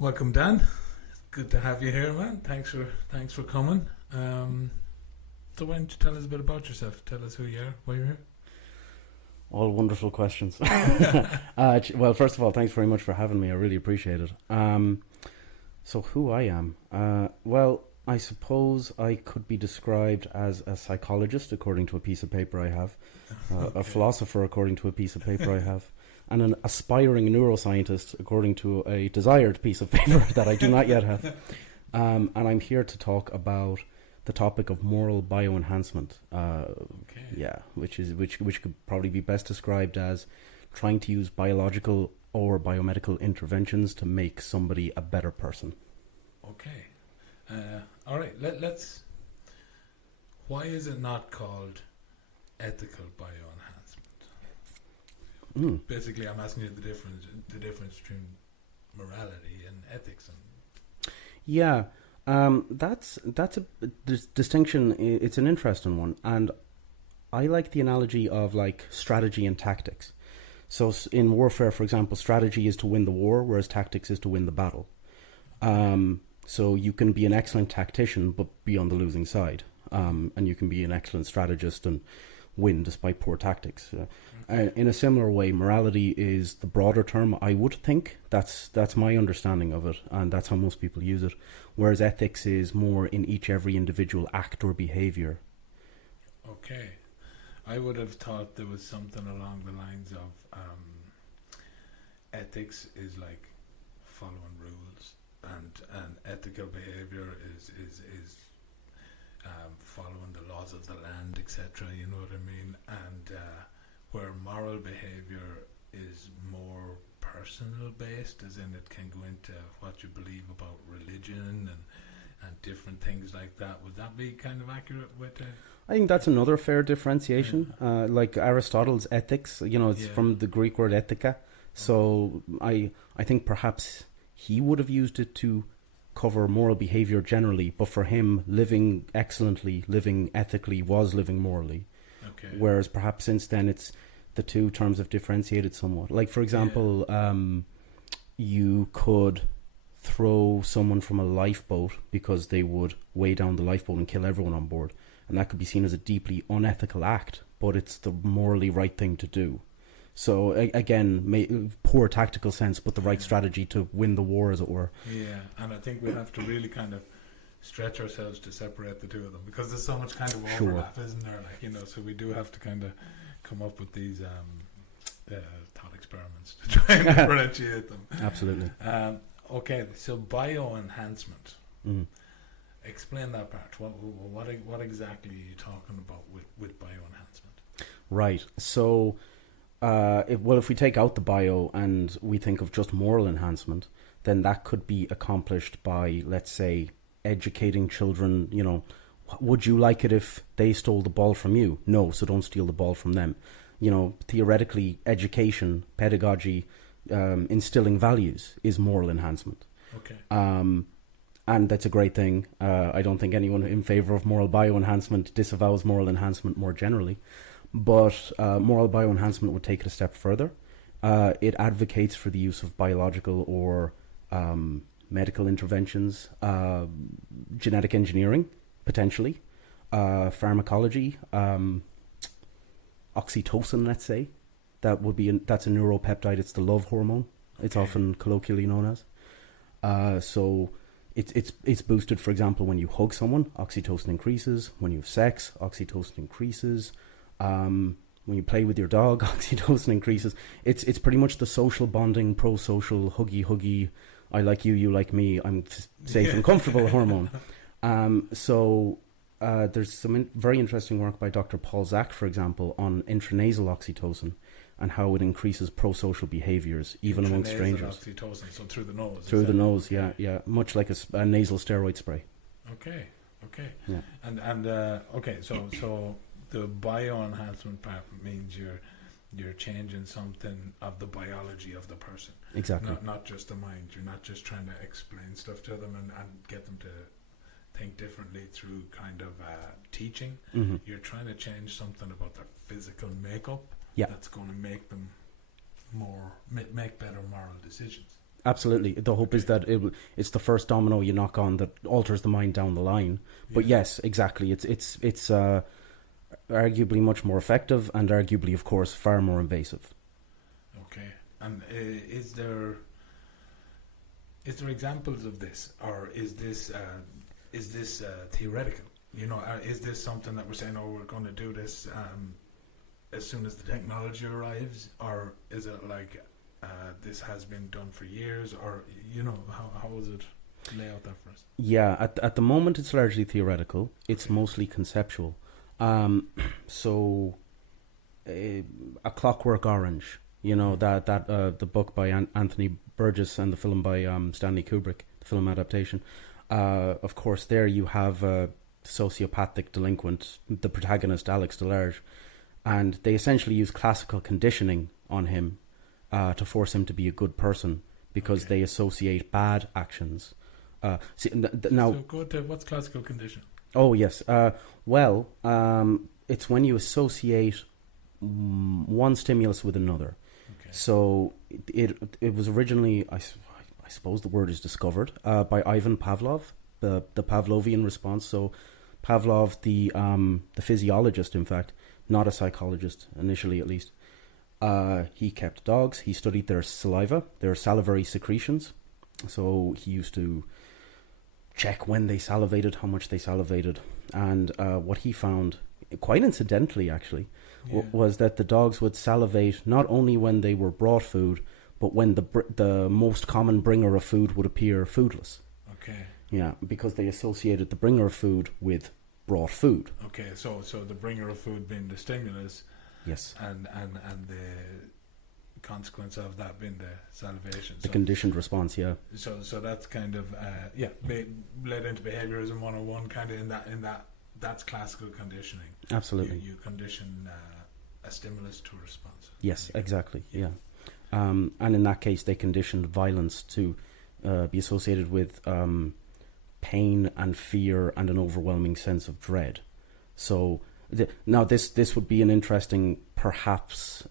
Welcome, Dan. Good to have you here, man. Thanks for coming. So why don't you tell us a bit about yourself? Tell us who you are, why you're here. All wonderful questions. Well, first of all, thanks very much for having me. I really appreciate it. So who I am? Well, I suppose I could be described as a psychologist, according to a piece of paper I have, a philosopher, according to a piece of paper I have, and an aspiring neuroscientist, according to a desired piece of paper that I do not yet have. And I'm here to talk about the topic of moral bioenhancement. Yeah, which could probably be best described as trying to use biological or biomedical interventions to make somebody a better person. Okay. All right. Let's. Why is it not called ethical bioenhancement? Basically, I'm asking you the difference between morality and ethics. Yeah, that's a distinction. It's an interesting one, and I like the analogy of like strategy and tactics. So in warfare, for example, strategy is to win the war, whereas tactics is to win the battle. So you can be an excellent tactician, but be on the losing side. And you can be an excellent strategist and win despite poor tactics. In a similar way, morality is the broader term, I would think. That's my understanding of it, and that's how most people use it. Whereas ethics is more in every individual act or behavior. Okay. I would have thought there was something along the lines of ethics is like following rules, and ethical behavior is following the laws of the land, etc. You know what I mean? And where moral behavior is more personal based, as in it can go into what you believe about religion and different things like that. Would that be kind of accurate with it? I think that's another fair differentiation. Like Aristotle's ethics, it's from the Greek word ethika. So I think perhaps he would have used it to cover moral behavior generally, but for him, living excellently, living ethically was living morally. Okay. Whereas perhaps since then, it's the two terms have differentiated somewhat. Like, for example, you could throw someone from a lifeboat because they would weigh down the lifeboat and kill everyone on board. And that could be seen as a deeply unethical act, but it's the morally right thing to do. So again, poor tactical sense, but the right strategy to win the war, as it were. Yeah, and I think we have to really kind of stretch ourselves to separate the two of them, because there's so much kind of overlap, isn't there? Like, so we do have to kind of come up with these thought experiments to try and differentiate them. Absolutely. Okay, so bioenhancement. Mm. Explain that part. What exactly are you talking about with bioenhancement? Right. So, if we take out the bio and we think of just moral enhancement, then that could be accomplished by, let's say, educating children. Would you like it if they stole the ball from you? No, so don't steal the ball from them. Theoretically, education, pedagogy, instilling values is moral enhancement. Okay. And that's a great thing. I don't think anyone in favor of moral bioenhancement disavows moral enhancement more generally. But moral bioenhancement would take it a step further. It advocates for the use of biological or medical interventions, genetic engineering, potentially, pharmacology, oxytocin, let's say. That's a neuropeptide. It's the love hormone. It's often colloquially known as. So it's boosted, for example, when you hug someone, oxytocin increases. When you have sex, oxytocin increases. When you play with your dog, oxytocin increases. It's pretty much the social bonding, pro-social, huggy, I like you, you like me, I'm safe and comfortable hormone. So there's some very interesting work by Dr. Paul Zak, for example, on intranasal oxytocin and how it increases pro-social behaviors, even among strangers. Oxytocin, so through the nose. Through the nose, yeah. Much like a nasal steroid spray. Okay. Yeah. And okay, so the bioenhancement part means you're changing something of the biology of the person. Exactly. Not just the mind. You're not just trying to explain stuff to them and get them to think differently through kind of teaching. Mm-hmm. You're trying to change something about their physical makeup that's going to make them make better moral decisions. Absolutely. The hope is that it's the first domino you knock on that alters the mind down the line. But yes, exactly. It's arguably much more effective and arguably, of course, far more invasive. Okay. And is there examples of this, or is this theoretical? You know, is this something that we're saying, oh, we're going to do this as soon as the technology arrives, or is it like this has been done for years, or you know, how is it? Lay out that for us. Yeah, at the moment it's largely theoretical. It's mostly conceptual. So, A Clockwork Orange, you know, that the book by Anthony Burgess and the film by Stanley Kubrick, the film adaptation. Of course, there you have a sociopathic delinquent, the protagonist Alex Delarge, and they essentially use classical conditioning on him to force him to be a good person because they associate bad actions. Now, so go to what's classical condition? Oh yes. It's when you associate one stimulus with another. Okay. So it was originally, I suppose the word is discovered by Ivan Pavlov, the Pavlovian response. So Pavlov, the physiologist, in fact, not a psychologist initially, at least. He kept dogs. He studied their saliva, their salivary secretions. So he used to check when they salivated, how much they salivated, and what he found, quite incidentally actually, was that the dogs would salivate not only when they were brought food, but when the most common bringer of food would appear foodless. Okay. Yeah, because they associated the bringer of food with brought food. Okay, so the bringer of food being the stimulus. Yes. And the consequence of that being the salivation. The conditioned response, yeah. So that's kind of led into behaviorism 101, kind of in that that's classical conditioning. Absolutely. You condition a stimulus to a response. Yes, exactly. Yeah. And in that case, they conditioned violence to be associated with pain and fear and an overwhelming sense of dread. So now this would be an interesting, perhaps,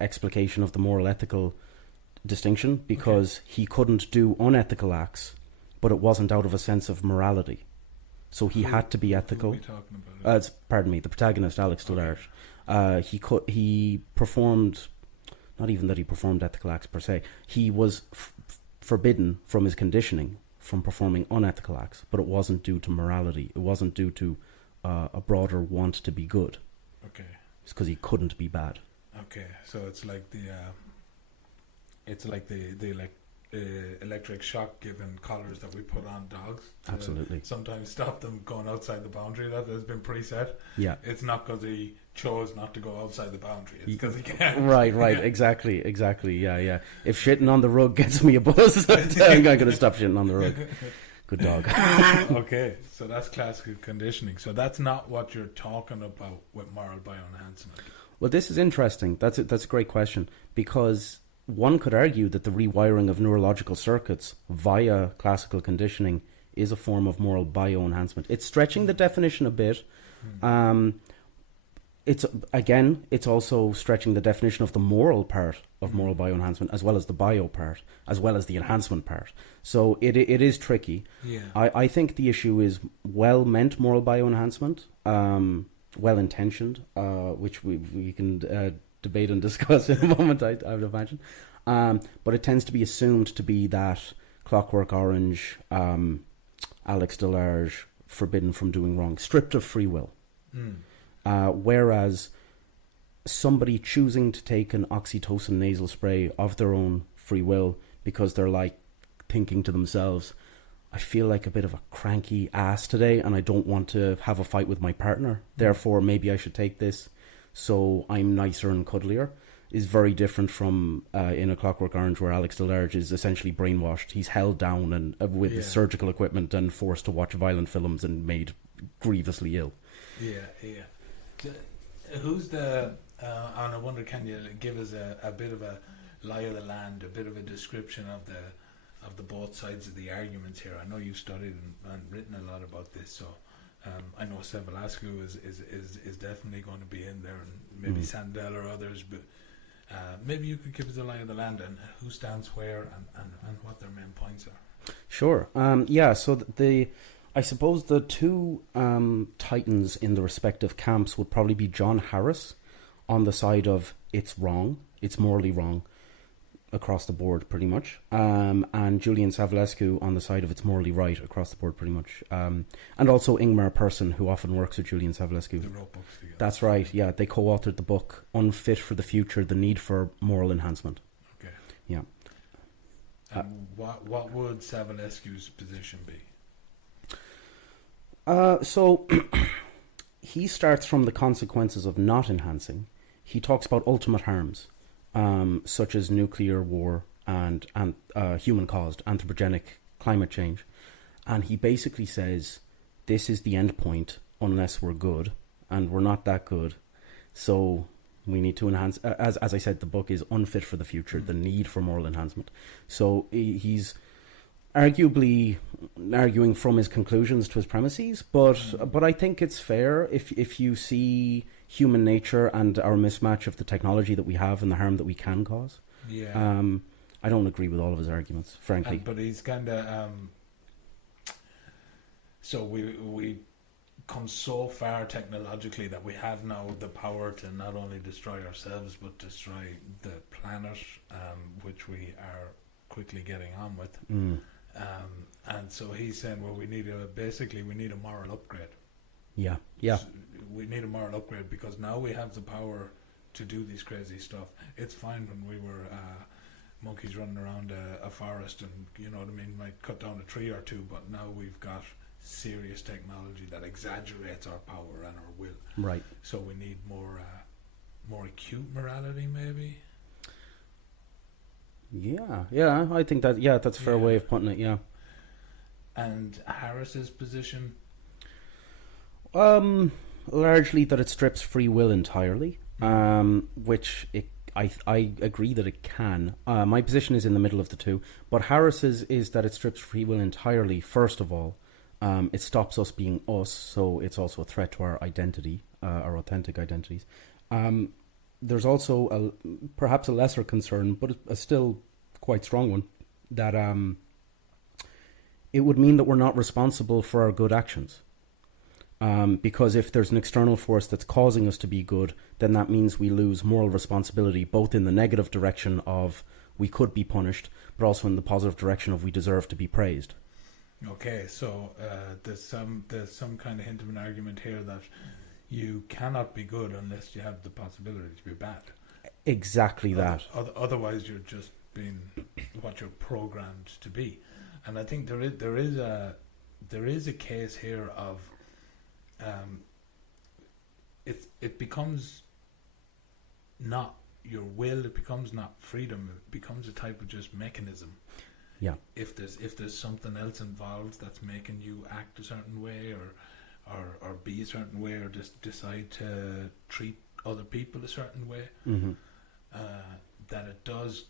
explication of the moral ethical distinction, because he couldn't do unethical acts, but it wasn't out of a sense of morality. So he had to be ethical. Who are we talking about? Pardon me, the protagonist, Alex Delarge. He performed, not even that he performed ethical acts per se, he was forbidden from his conditioning from performing unethical acts, but it wasn't due to morality. It wasn't due to a broader want to be good. Okay. It's because he couldn't be bad. Okay, so it's like the electric shock given collars that we put on dogs. Absolutely. Sometimes stop them going outside the boundary that has been preset. Yeah. It's not because he chose not to go outside the boundary. It's because he can't. Right. Exactly. Yeah. If shitting on the rug gets me a buzz, I'm going to stop shitting on the rug. Good dog. Okay, so that's classical conditioning. So that's not what you're talking about with moral bioenhancement. Well, this is interesting. That's a great question, because one could argue that the rewiring of neurological circuits via classical conditioning is a form of moral bioenhancement. It's stretching the definition a bit. It's also stretching the definition of the moral part of moral bioenhancement, as well as the bio part, as well as the enhancement part. So it is tricky. Yeah. I think the issue is well-meant moral bioenhancement, well-intentioned, which we can debate and discuss in a moment, I would imagine. But it tends to be assumed to be that Clockwork Orange, Alex Delarge, forbidden from doing wrong, stripped of free will. Whereas somebody choosing to take an oxytocin nasal spray of their own free will because they're like thinking to themselves, I feel like a bit of a cranky ass today and I don't want to have a fight with my partner, therefore maybe I should take this so I'm nicer and cuddlier, is very different from in A Clockwork Orange, where Alex Delarge is essentially brainwashed. He's held down and with surgical equipment and forced to watch violent films and made grievously ill. Who's the and I wonder, can you give us a bit of a lie of the land, a bit of a description of the both sides of the arguments here? I know you've studied and written a lot about this, so I know Sevelascu is definitely going to be in there, and maybe Sandel or others, but Maybe you could give us a lay of the land and who stands where and what their main points are. Sure. So I suppose the two titans in the respective camps would probably be John Harris on the side of it's wrong, it's morally wrong across the board pretty much, and Julian Savulescu on the side of it's morally right across the board pretty much, and also Ingmar Persson, who often works with Julian Savulescu. They wrote books together. That's right, yeah. They co-authored the book Unfit for the Future, The Need for Moral Enhancement. Okay. Yeah. And what would Savulescu's position be? So he starts from the consequences of not enhancing. He talks about ultimate harms, such as nuclear war and human-caused anthropogenic climate change. And he basically says, this is the end point unless we're good, and we're not that good. So we need to enhance. As I said, the book is Unfit for the Future, The Need for Moral Enhancement. So he's arguably arguing from his conclusions to his premises, but I think it's fair if you see human nature and our mismatch of the technology that we have and the harm that we can cause. Yeah. I don't agree with all of his arguments, frankly. But he's kind of so we come so far technologically that we have now the power to not only destroy ourselves but destroy the planet, which we are quickly getting on with. And so he's saying, well, we need a moral upgrade. Yeah. We need a moral upgrade because now we have the power to do these crazy stuff. It's fine when we were monkeys running around a forest and, you know what I mean, might cut down a tree or two, but now we've got serious technology that exaggerates our power and our will. Right. So we need more acute morality, maybe. Yeah, I think that's a fair way of putting it, yeah. And Harris's position? Largely that it strips free will entirely, which I agree that it can. My position is in the middle of the two, but Harris's is that it strips free will entirely, first of all. It stops us being us, so it's also a threat to our identity, our authentic identities. There's also perhaps a lesser concern, but a still quite strong one, that it would mean that we're not responsible for our good actions. Because if there's an external force that's causing us to be good, then that means we lose moral responsibility, both in the negative direction of we could be punished, but also in the positive direction of we deserve to be praised. Okay, so there's some kind of hint of an argument here that you cannot be good unless you have the possibility to be bad. Exactly that. Otherwise, you're just being what you're programmed to be. And I think there is a case here of it becomes not your will, it becomes not freedom, it becomes a type of just mechanism. Yeah. If there's something else involved that's making you act a certain way or be a certain way or just decide to treat other people a certain way, that it does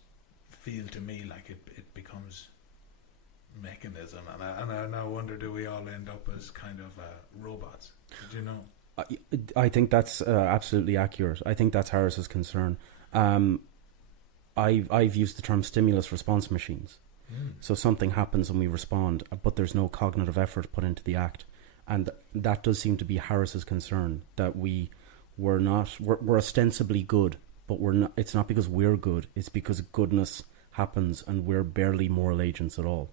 feel to me like it becomes mechanism, and I wonder, do we all end up as kind of robots? Did you know? I think that's absolutely accurate. I think that's Harris's concern. I've used the term stimulus response machines. So something happens and we respond, but there's no cognitive effort put into the act, and that does seem to be Harris's concern, that we're ostensibly good, but we're not. It's not because we're good; it's because goodness happens, and we're barely moral agents at all.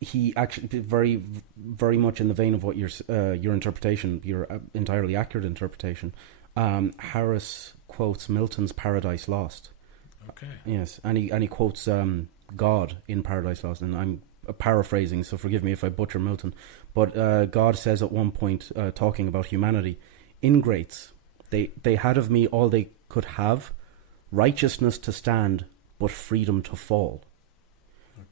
He actually, very, very much in the vein of what your interpretation, your entirely accurate interpretation. Harris quotes Milton's Paradise Lost. Okay. Yes, and he quotes God in Paradise Lost, and I'm paraphrasing, so forgive me if I butcher Milton. But God says at one point, talking about humanity, ingrates, they had of me all they could have, righteousness to stand, but freedom to fall.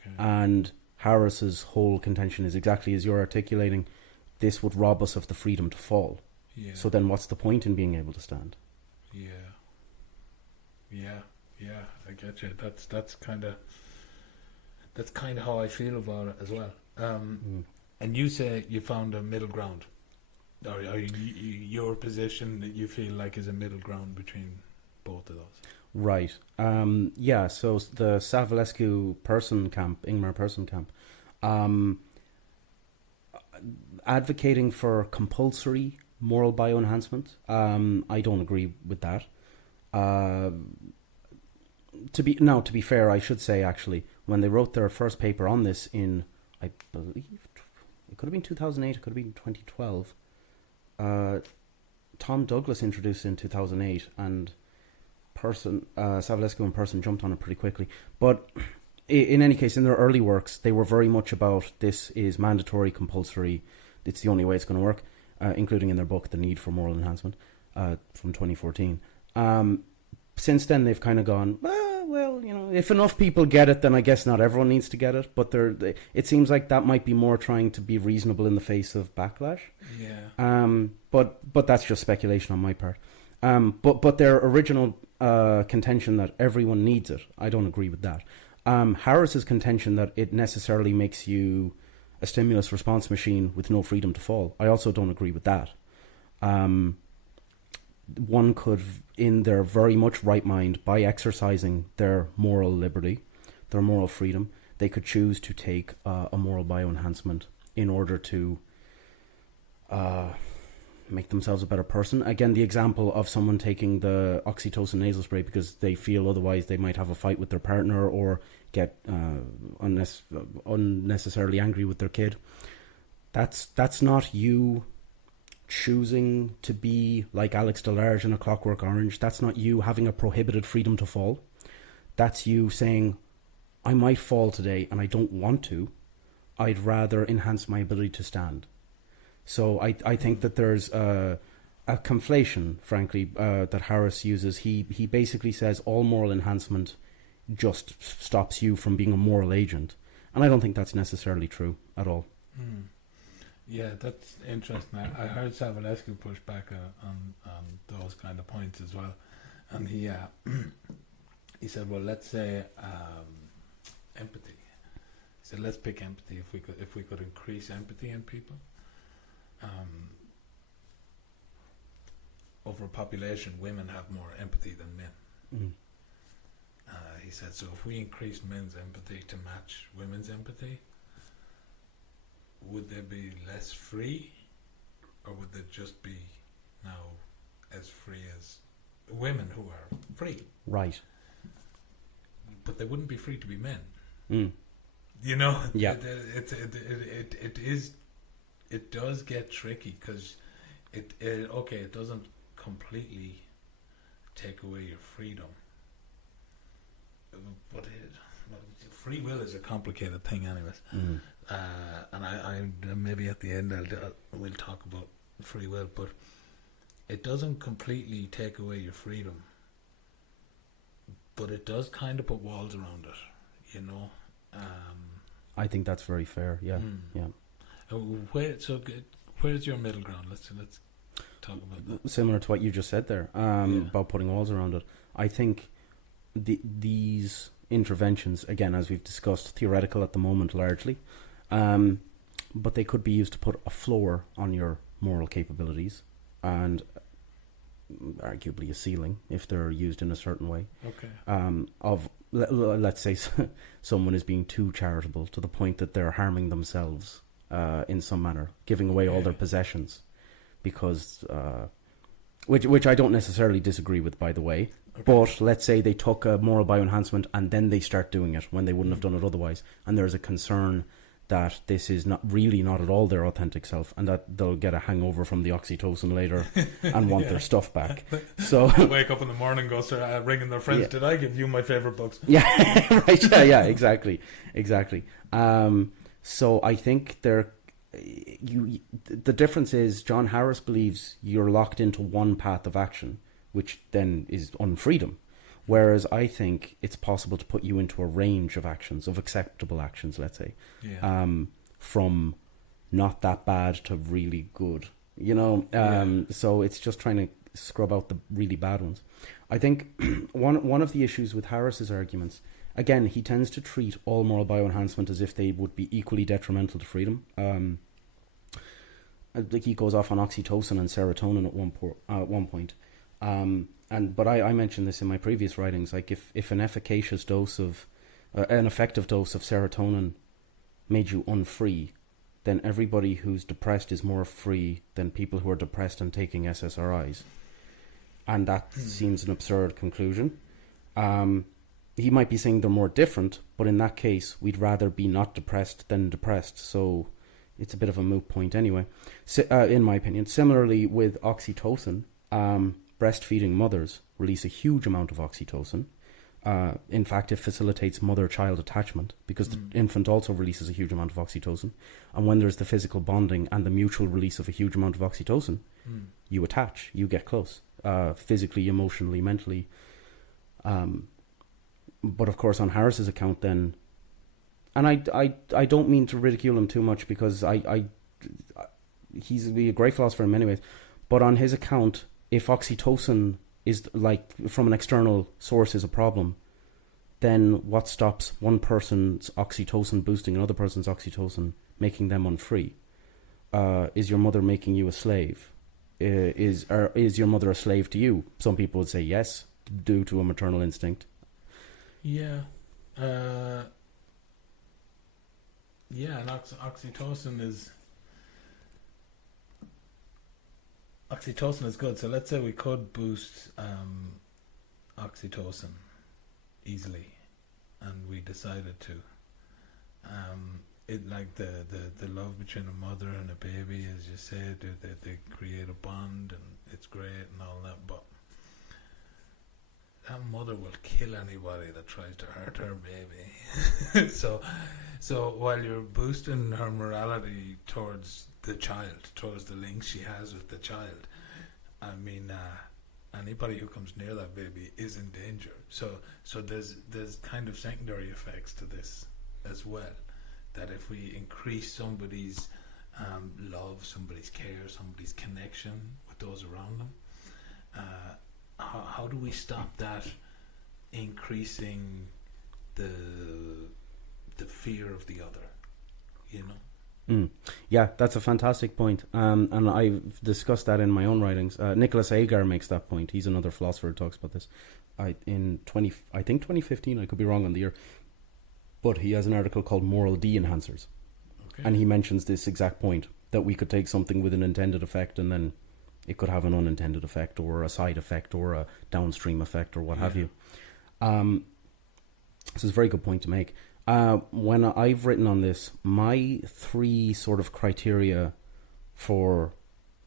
Okay. And Harris's whole contention is exactly as you're articulating. This would rob us of the freedom to fall. Yeah. So then what's the point in being able to stand? Yeah, I get you. That's kind of how I feel about it as well. And you say you found a middle ground. Or your position that you feel like is a middle ground between both of those? Right. Yeah, so the Savulescu Person camp, Ingmar Person camp, advocating for compulsory moral bioenhancement, I don't agree with that. To be fair, I should say actually, when they wrote their first paper on this in, I believe, it could have been 2008, it could have been 2012. Tom Douglas introduced it in 2008, and Savulescu and Person jumped on it pretty quickly. But in any case, in their early works, they were very much about this is mandatory, compulsory. It's the only way it's going to work, including in their book, The Need for Moral Enhancement, from 2014. Since then, they've kind of gone, well, if enough people get it, then I guess not everyone needs to get it. But it seems like that might be more trying to be reasonable in the face of backlash. Yeah. But that's just speculation on my part. But their original contention that everyone needs it, I don't agree with that. Harris's contention that it necessarily makes you a stimulus response machine with no freedom to fall, I also don't agree with that. One could, in their very much right mind, by exercising their moral liberty, their moral freedom, they could choose to take a moral bioenhancement in order to make themselves a better person. Again, the example of someone taking the oxytocin nasal spray because they feel otherwise they might have a fight with their partner or get unnecessarily angry with their kid. That's not you choosing to be like Alex DeLarge in A Clockwork Orange. That's not you having a prohibited freedom to fall. That's you saying, I might fall today and I don't want to. I'd rather enhance my ability to stand. So I think that there's a conflation, frankly, that Harris uses. He basically says all moral enhancement just stops you from being a moral agent. And I don't think that's necessarily true at all. Mm. Yeah, that's interesting. I heard Savulescu push back on those kind of points as well. And he said, well, let's say empathy. He said, let's pick empathy. If we could increase empathy in people, over a population, women have more empathy than men. Mm. He said, so if we increase men's empathy to match women's empathy, would they be less free, or would they just be now as free as women who are free? Right. But they wouldn't be free to be men. Mm. Yeah. It does get tricky because it doesn't completely take away your freedom, but free will is a complicated thing, anyways. Mm. And I maybe at the end we'll talk about free will, but it doesn't completely take away your freedom, but it does kind of put walls around it, I think that's very fair. Yeah, yeah. Where's your middle ground? Let's talk about that. Similar to what you just said there, about putting walls around it. I think these interventions, again, as we've discussed, theoretical at the moment largely, but they could be used to put a floor on your moral capabilities and arguably a ceiling if they're used in a certain way. Okay. Let's say someone is being too charitable to the point that they're harming themselves in some manner, giving away all their possessions, because which I don't necessarily disagree with, by the way. Okay. But let's say they took a moral bioenhancement and then they start doing it when they wouldn't have done it otherwise, and there's a concern that this is not at all their authentic self, and that they'll get a hangover from the oxytocin later and want their stuff back. So wake up in the morning, go start ringing their friends. Yeah. Did I give you my favorite books? Yeah, right. Yeah, exactly. So I think the difference is John Harris believes you're locked into one path of action, which then is unfreedom. Whereas I think it's possible to put you into a range of actions, of acceptable actions, let's say, from not that bad to really good, so it's just trying to scrub out the really bad ones. I think one of the issues with Harris's arguments, again, he tends to treat all moral bioenhancement as if they would be equally detrimental to freedom. he goes off on oxytocin and serotonin at one point. But I mentioned this in my previous writings. Like if an efficacious dose of an effective dose of serotonin made you unfree, then everybody who's depressed is more free than people who are depressed and taking SSRIs. And that seems an absurd conclusion. He might be saying they're more different, but in that case, we'd rather be not depressed than depressed. So it's a bit of a moot point anyway, in my opinion. Similarly, with oxytocin, breastfeeding mothers release a huge amount of oxytocin. In fact, it facilitates mother-child attachment because the infant also releases a huge amount of oxytocin. And when there's the physical bonding and the mutual release of a huge amount of oxytocin, you attach, you get close, physically, emotionally, mentally. But of course, on Harris's account then, and I don't mean to ridicule him too much because he's a great philosopher in many ways, but on his account, if oxytocin is like from an external source is a problem, then what stops one person's oxytocin boosting another person's oxytocin, making them unfree? Is your mother making you a slave? Is your mother a slave to you? Some people would say yes, due to a maternal instinct. Yeah. And oxytocin is good. So let's say we could boost oxytocin easily, and we decided to. It like the love between a mother and a baby, as you said, they create a bond, and it's great and all that. But that mother will kill anybody that tries to hurt her baby. So while you're boosting her morality towards the child, towards the links she has with the child, I mean, anybody who comes near that baby is in danger. So there's kind of secondary effects to this as well. That if we increase somebody's love, somebody's care, somebody's connection with those around them, how do we stop that increasing the fear of the other, you know? Yeah, that's a fantastic point. And I've discussed that in my own writings. Nicholas Agar makes that point. He's another philosopher who talks about this. In 2015, I could be wrong on the year, but he has an article called Moral De-Enhancers. Okay. And he mentions this exact point, that we could take something with an intended effect and then it could have an unintended effect or a side effect or a downstream effect or what have you. This is a very good point to make. When I've written on this, my 3 sort of criteria for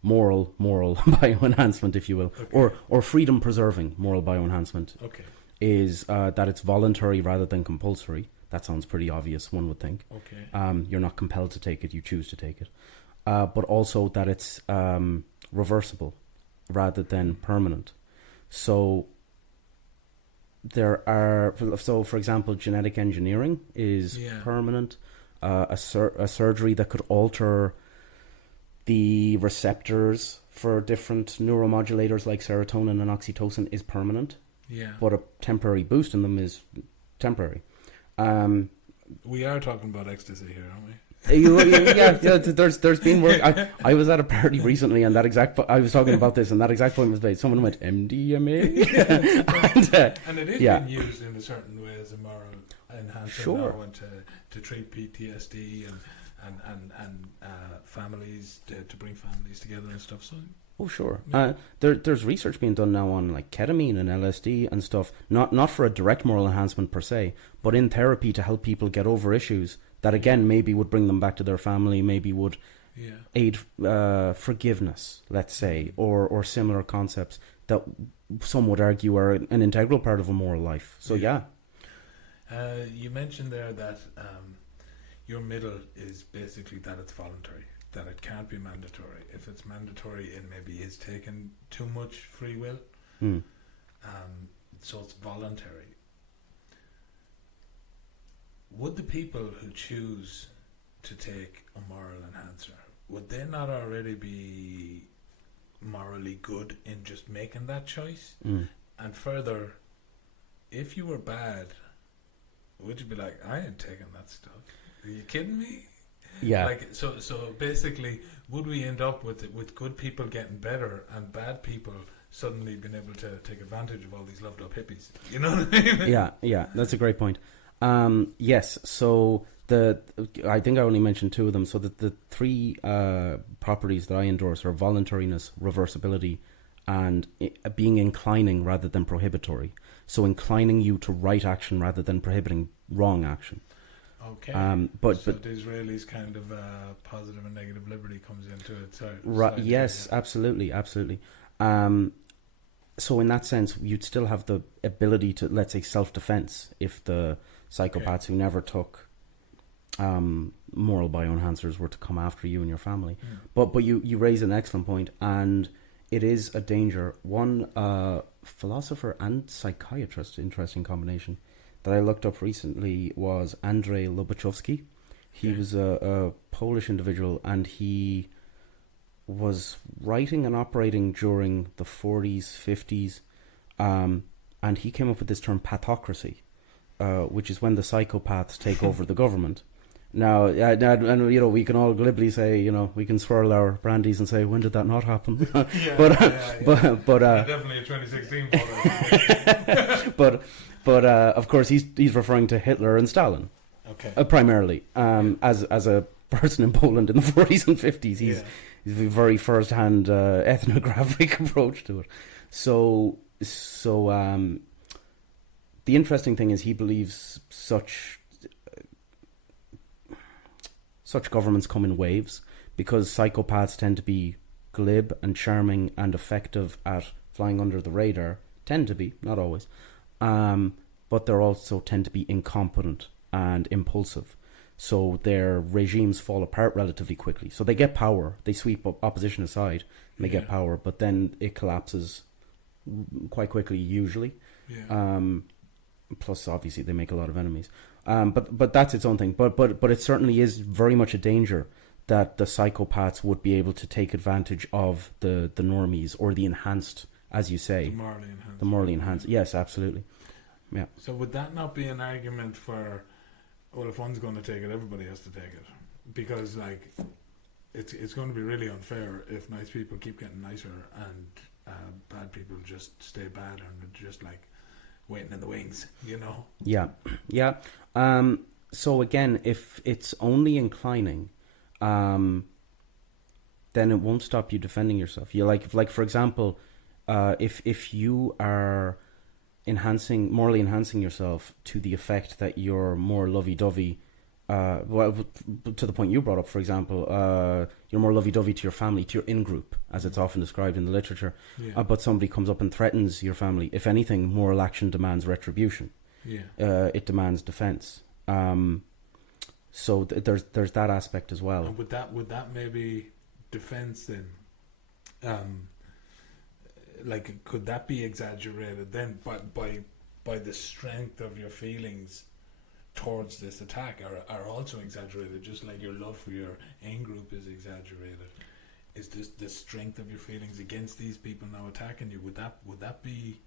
moral bioenhancement, if you will, or freedom preserving moral bioenhancement, is that it's voluntary rather than compulsory. That sounds pretty obvious, one would think. You're not compelled to take it, you choose to take it. But also that it's reversible rather than permanent. So for example, genetic engineering is permanent. A surgery that could alter the receptors for different neuromodulators like serotonin and oxytocin is permanent. But a temporary boost in them is temporary. We are talking about ecstasy here, aren't we? Yeah. There's been work. I was at a party recently, and I was talking about this, and that exact point was made. Someone went MDMA, and it is being used in a certain way as a moral enhancer now, and to treat PTSD and families to bring families together and stuff. So. Oh sure. There's research being done now on like ketamine and LSD and stuff. Not for a direct moral enhancement per se, but in therapy to help people get over issues that again maybe would bring them back to their family, maybe would aid forgiveness, let's say, or similar concepts that some would argue are an integral part of a moral life. So you mentioned there that your middle is basically that it's voluntary, that it can't be mandatory. If it's mandatory, it maybe is taking too much free will. So it's voluntary. Would the people who choose to take a moral enhancer, would they not already be morally good in just making that choice? And further, if you were bad, would you be like, I ain't taking that stuff? Are you kidding me? Yeah. Like, so basically, would we end up with good people getting better and bad people suddenly being able to take advantage of all these loved up hippies? You know what I mean? Yeah, that's a great point. Yes, so I think I only mentioned two of them. So the three properties that I endorse are voluntariness, reversibility, and being inclining rather than prohibitory. So inclining you to right action rather than prohibiting wrong action. Okay. But Disraeli's kind of positive and negative liberty comes into it. Yes, absolutely. So in that sense, you'd still have the ability to, let's say, self-defense if the psychopaths who never took moral bioenhancers were to come after you and your family. But you raise an excellent point, and it is a danger. One philosopher and psychiatrist, interesting combination, that I looked up recently was Andrzej Lobachowski. He was a Polish individual, and he was writing and operating during the 40s, 50s, and he came up with this term pathocracy, which is when the psychopaths take over the government. Now, and you know, we can all glibly say, you know, we can swirl our brandies and say, when did that not happen? But definitely a 2016 photo. but of course, he's referring to Hitler and Stalin, primarily, as a person in Poland in the 40s and 50s. He's a very first-hand ethnographic approach to it. So the interesting thing is he believes such governments come in waves, because psychopaths tend to be glib and charming and effective at flying under the radar. Tend to be, not always, but they also tend to be incompetent and impulsive. So their regimes fall apart relatively quickly. So they get power, they sweep opposition aside, and they get power, but then it collapses quite quickly, usually. Plus, obviously, they make a lot of enemies. But that's its own thing. But it certainly is very much a danger that the psychopaths would be able to take advantage of the normies, or the enhanced, as you say. The morally enhanced. Yes, absolutely. Yeah. So would that not be an argument for, well, if one's going to take it, everybody has to take it? Because, like, it's going to be really unfair if nice people keep getting nicer and bad people just stay bad and just, like, waiting in the wings, you know? Yeah. So again, if it's only inclining, then it won't stop you defending yourself. You like for example, if you are morally enhancing yourself to the effect that you're more lovey-dovey, to the point you brought up, for example, you're more lovey-dovey to your family, to your in-group, as it's often described in the literature, but somebody comes up and threatens your family. If anything, moral action demands retribution. It demands defense. So there's that aspect as well. And would that maybe defense then? Like, could that be exaggerated then by the strength of your feelings towards this attack are also exaggerated, just like your love for your in-group is exaggerated? Is this the strength of your feelings against these people now attacking you? Would that be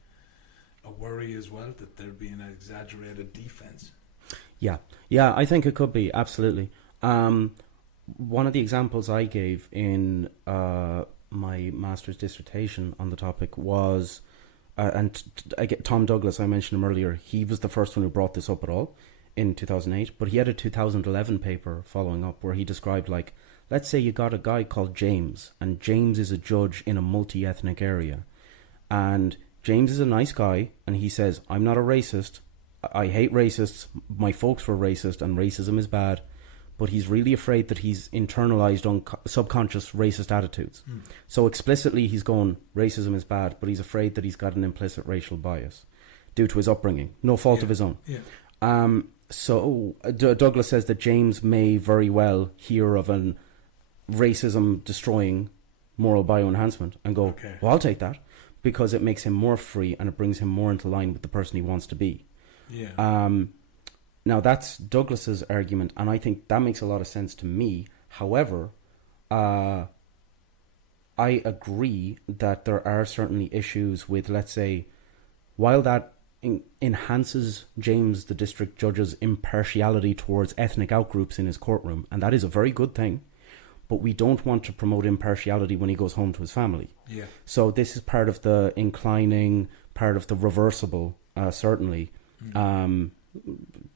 a worry as well, that there'd be an exaggerated defense? Yeah, I think it could be, absolutely. One of the examples I gave in my master's dissertation on the topic was, Tom Douglas, I mentioned him earlier, he was the first one who brought this up at all in 2008, but he had a 2011 paper following up where he described, like, let's say you got a guy called James, and James is a judge in a multi-ethnic area, and James is a nice guy, and he says, I'm not a racist, I hate racists, my folks were racist, and racism is bad, but he's really afraid that he's internalized subconscious racist attitudes. So explicitly he's going, racism is bad, but he's afraid that he's got an implicit racial bias due to his upbringing, no fault of his own. So Douglas says that James may very well hear of an racism destroying moral bioenhancement and go, well, I'll take that, because it makes him more free and it brings him more into line with the person he wants to be. Now that's Douglas's argument, and I think that makes a lot of sense to me. However, I agree that there are certainly issues with, let's say, while that enhances James, the district judge's impartiality towards ethnic outgroups in his courtroom, and that is a very good thing. But we don't want to promote impartiality when he goes home to his family. Yeah. So this is part of the inclining, part of the reversible, certainly.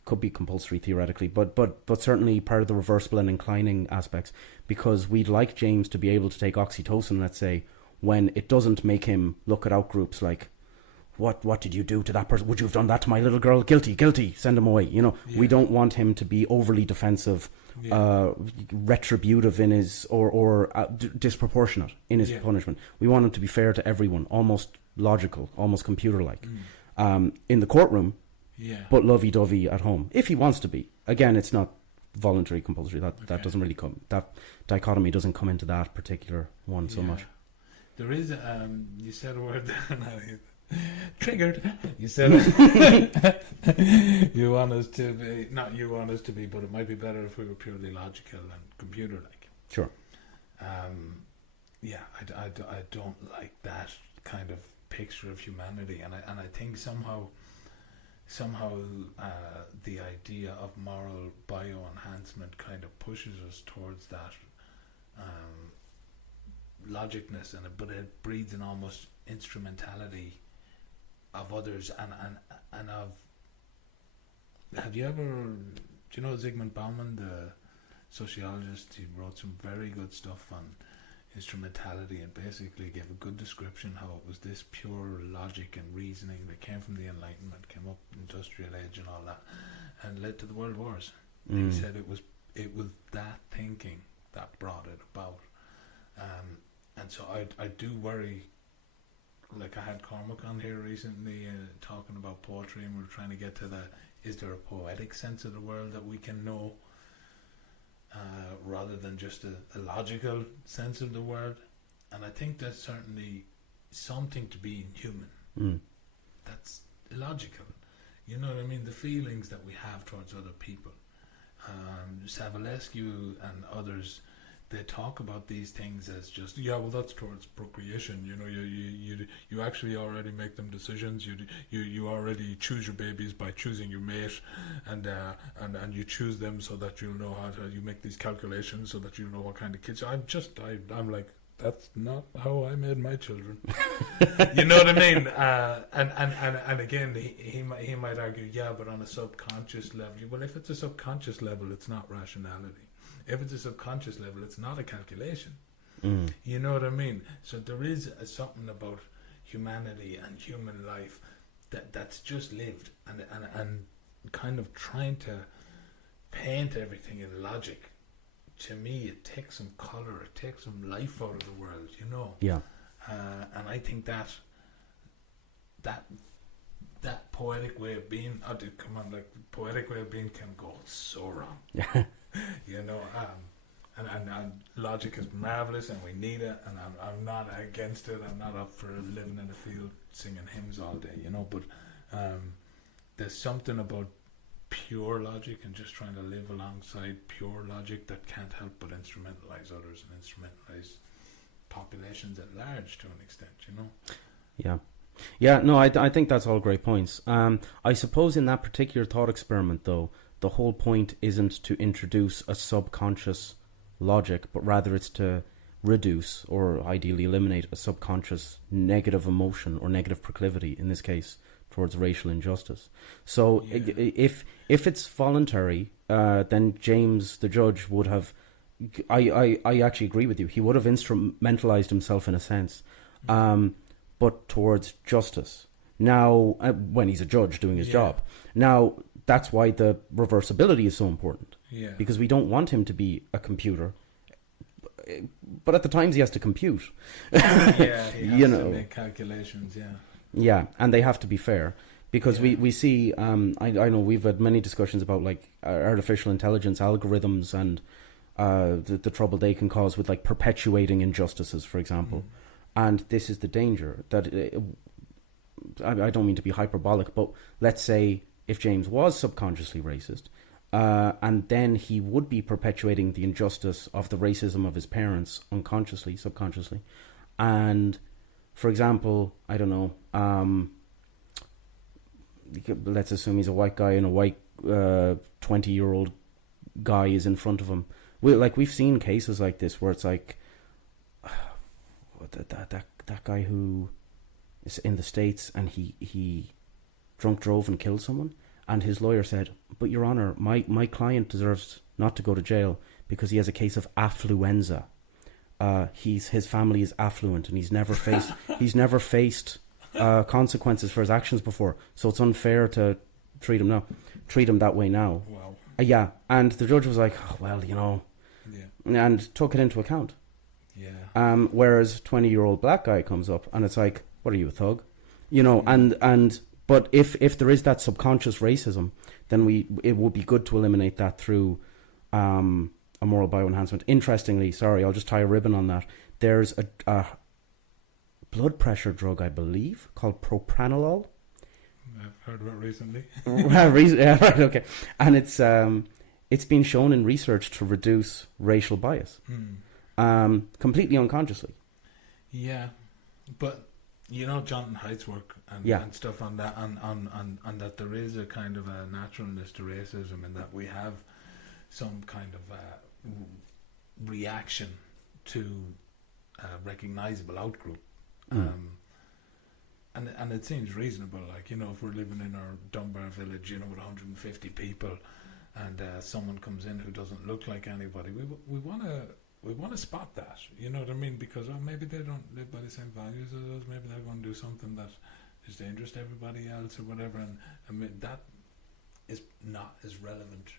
Could be compulsory theoretically, but certainly part of the reversible and inclining aspects, because we'd like James to be able to take oxytocin, let's say, when it doesn't make him look at outgroups like, what did you do to that person? Would you have done that to my little girl? Guilty, send him away. We don't want him to be overly defensive, retributive in his, or disproportionate in his punishment. We want him to be fair to everyone, almost logical, almost computer-like. In the courtroom, but lovey-dovey at home, if he wants to be. Again, it's not voluntary, compulsory. That doesn't really come. That dichotomy doesn't come into that particular one so much. There is, you said a word there now. Triggered. You said you want us to be, not you want us to be, but it might be better if we were purely logical and computer-like. Sure. I don't like that kind of picture of humanity, and I think somehow the idea of moral bio enhancement kind of pushes us towards that logicness, but it breeds an almost instrumentality of others and of. Have you ever? Do you know Zygmunt Bauman, the sociologist? He wrote some very good stuff on instrumentality and basically gave a good description how it was this pure logic and reasoning that came from the Enlightenment, came up industrial age and all that, and led to the world wars. He said it was that thinking that brought it about, and so I do worry. Like, I had Cormac on here recently talking about poetry, and we were trying to get to is there a poetic sense of the world that we can know rather than just a logical sense of the world? And I think that's certainly something to being human. That's illogical. You know what I mean? The feelings that we have towards other people. Savulescu and others, they talk about these things as just that's towards procreation. You actually already make them decisions. You already choose your babies by choosing your mate, and you choose them so that you'll know you make these calculations so that you know what kind of kids. I'm like, that's not how I made my children. You know what I mean? And again, he might argue, but on a subconscious level. Well, if it's a subconscious level, it's not rationality. If it's a subconscious level, it's not a calculation. You know what I mean? So there is something about humanity and human life that's just lived, and kind of trying to paint everything in logic. To me, it takes some colour, it takes some life out of the world, Yeah. And I think that poetic way of being, poetic way of being can go so wrong. And logic is marvelous, and we need it, and I'm not against it. I'm not up for living in the field singing hymns all day, but there's something about pure logic and just trying to live alongside pure logic that can't help but instrumentalize others and instrumentalize populations at large to an extent, Yeah, no, I think that's all great points. I suppose in that particular thought experiment, though, the whole point isn't to introduce a subconscious logic, but rather it's to reduce or ideally eliminate a subconscious negative emotion or negative proclivity, in this case, towards racial injustice. So if it's voluntary, then James, the judge, would have... I actually agree with you. He would have instrumentalized himself in a sense, but towards justice. Now, when he's a judge doing his job. Now, that's why the reversibility is so important. Yeah. Because we don't want him to be a computer. But at the times he has to compute. He has to make calculations, Yeah, and they have to be fair. Because we see, I know we've had many discussions about like artificial intelligence algorithms and the trouble they can cause with like perpetuating injustices, for example. And this is the danger. That I don't mean to be hyperbolic, but let's say if James was subconsciously racist, and then he would be perpetuating the injustice of the racism of his parents unconsciously, subconsciously. And, for example, I don't know, let's assume he's a white guy and a white 20-year-old guy is in front of him. We've seen cases like this where it's like that guy who is in the States and he drunk drove and killed someone, and his lawyer said, "But Your Honor, my client deserves not to go to jail because he has a case of affluenza. His family is affluent and he's never faced consequences for his actions before, so it's unfair to treat him that way now." Wow. Yeah, and the judge was like, "Oh, well, and took it into account. Yeah. Whereas 20-year-old black guy comes up and it's like, "What are you, a thug?" But if there is that subconscious racism, then it would be good to eliminate that through a moral bio enhancement. Interestingly, I'll just tie a ribbon on that. There's a blood pressure drug, I believe, called propranolol. I've heard of it recently. Yeah, right, okay. And it's been shown in research to reduce racial bias, completely unconsciously. Yeah, but Jonathan Haidt's work and stuff on that, and that there is a kind of a naturalness to racism, and that we have some kind of reaction to a recognizable outgroup. And it seems reasonable, if we're living in our Dunbar village, with 150 people, and someone comes in who doesn't look like anybody, we want to spot that, you know what I mean? Because maybe they don't live by the same values as us. Maybe they're going to do something that is dangerous to everybody else or whatever. And I mean, that is not as relevant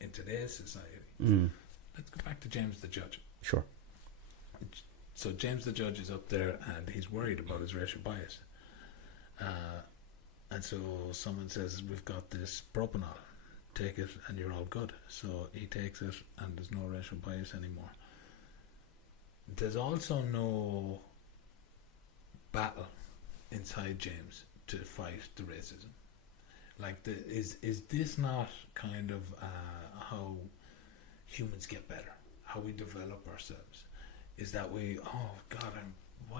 in today's society. Let's go back to James the Judge. Sure. So James the Judge is up there and he's worried about his racial bias. And so someone says, "We've got this propanol. Take it and you're all good." So he takes it and there's no racial bias anymore. There's also no battle inside James to fight the racism. Is this not kind of how humans get better, how we develop ourselves? Is that why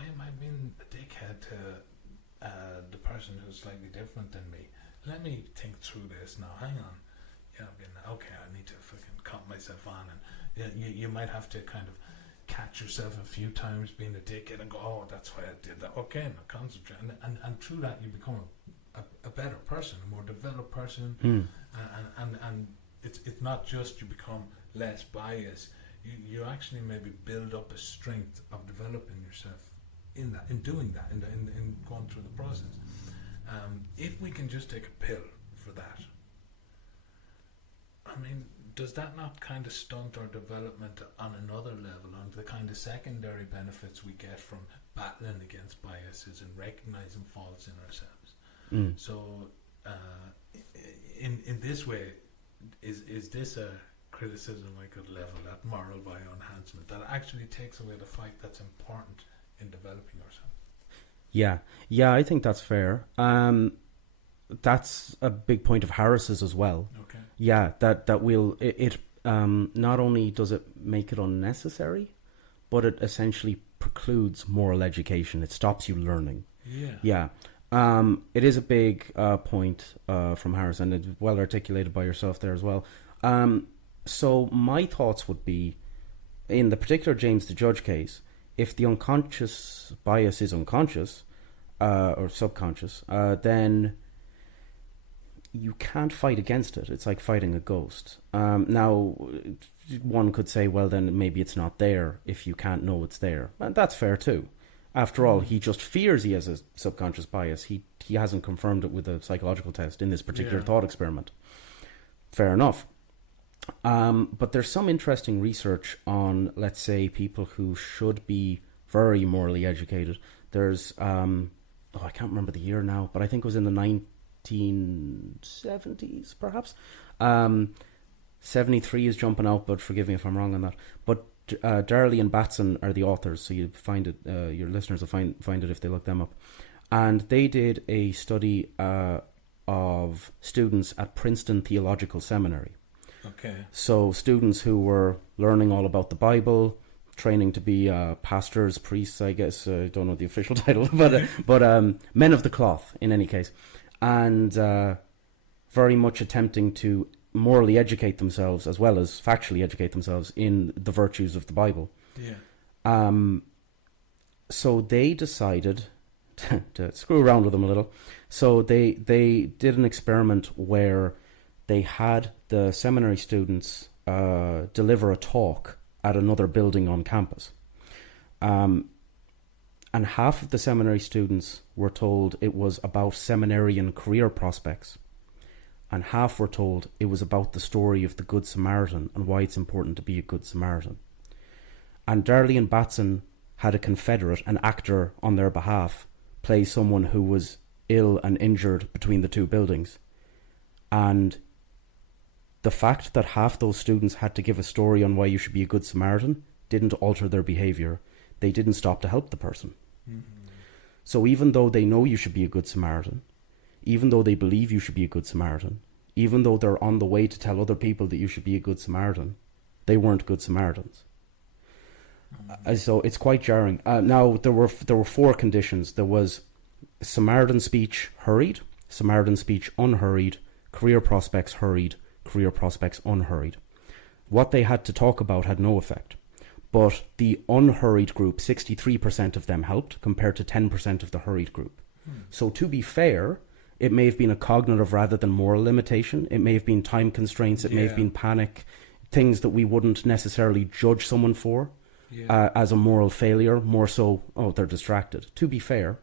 am I being a dickhead to the person who's slightly different than me? Let me think through this now. Hang on. I need to fucking calm myself on, and you might have to kind of catch yourself a few times being a dickhead and go, "Oh, that's why I did that. Okay, now concentrate." And through that, you become a better person, a more developed person, and it's not just you become less biased. You actually maybe build up a strength of developing yourself in doing that, in going through the process. If we can just take a pill for that, I mean, does that not kind of stunt our development on another level, on the kind of secondary benefits we get from battling against biases and recognizing faults in ourselves? So, in this way, is this a criticism I could level at moral bio enhancement that actually takes away the fight that's important in developing ourselves? Yeah, I think that's fair. That's a big point of Harris's as well. Okay. Yeah, that it not only does it make it unnecessary, but it essentially precludes moral education. It stops you learning. Yeah. It is a big point from Harris, and it's well articulated by yourself there as well. So my thoughts would be, in the particular James the Judge case, if the unconscious bias is unconscious or subconscious, then you can't fight against it. It's like fighting a ghost. Now, one could say, well, then maybe it's not there if you can't know it's there. And that's fair too. After all, he just fears he has a subconscious bias. He hasn't confirmed it with a psychological test in this particular thought experiment. Fair enough. But there's some interesting research on, let's say, people who should be very morally educated. There's, I can't remember the year now, but I think it was in the 1970s, perhaps. 73 is jumping out, but forgive me if I'm wrong on that. But Darley and Batson are the authors, so you find it. Your listeners will find it if they look them up. And they did a study of students at Princeton Theological Seminary. Okay. So students who were learning all about the Bible, training to be pastors, priests, I guess. I don't know the official title, but men of the cloth in any case. and very much attempting to morally educate themselves as well as factually educate themselves in the virtues of the Bible. So they decided to screw around with them a little. So they did an experiment where they had the seminary students deliver a talk at another building on campus. And half of the seminary students were told it was about seminarian career prospects, and half were told it was about the story of the Good Samaritan and why it's important to be a Good Samaritan. And Darlene Batson had a confederate, an actor on their behalf, play someone who was ill and injured between the two buildings. And the fact that half those students had to give a story on why you should be a Good Samaritan didn't alter their behaviour. They didn't stop to help the person. So even though they know you should be a Good Samaritan, even though they believe you should be a Good Samaritan, even though they're on the way to tell other people that you should be a Good Samaritan, they weren't Good Samaritans. So it's quite jarring. Now, there were 4 conditions. There was Samaritan speech hurried, Samaritan speech unhurried, career prospects hurried, career prospects unhurried. What they had to talk about had no effect. But the unhurried group, 63% of them helped, compared to 10% of the hurried group. So to be fair, it may have been a cognitive rather than moral limitation. It may have been time constraints. It may have been panic, things that we wouldn't necessarily judge someone for as a moral failure, more so, oh, they're distracted. To be fair.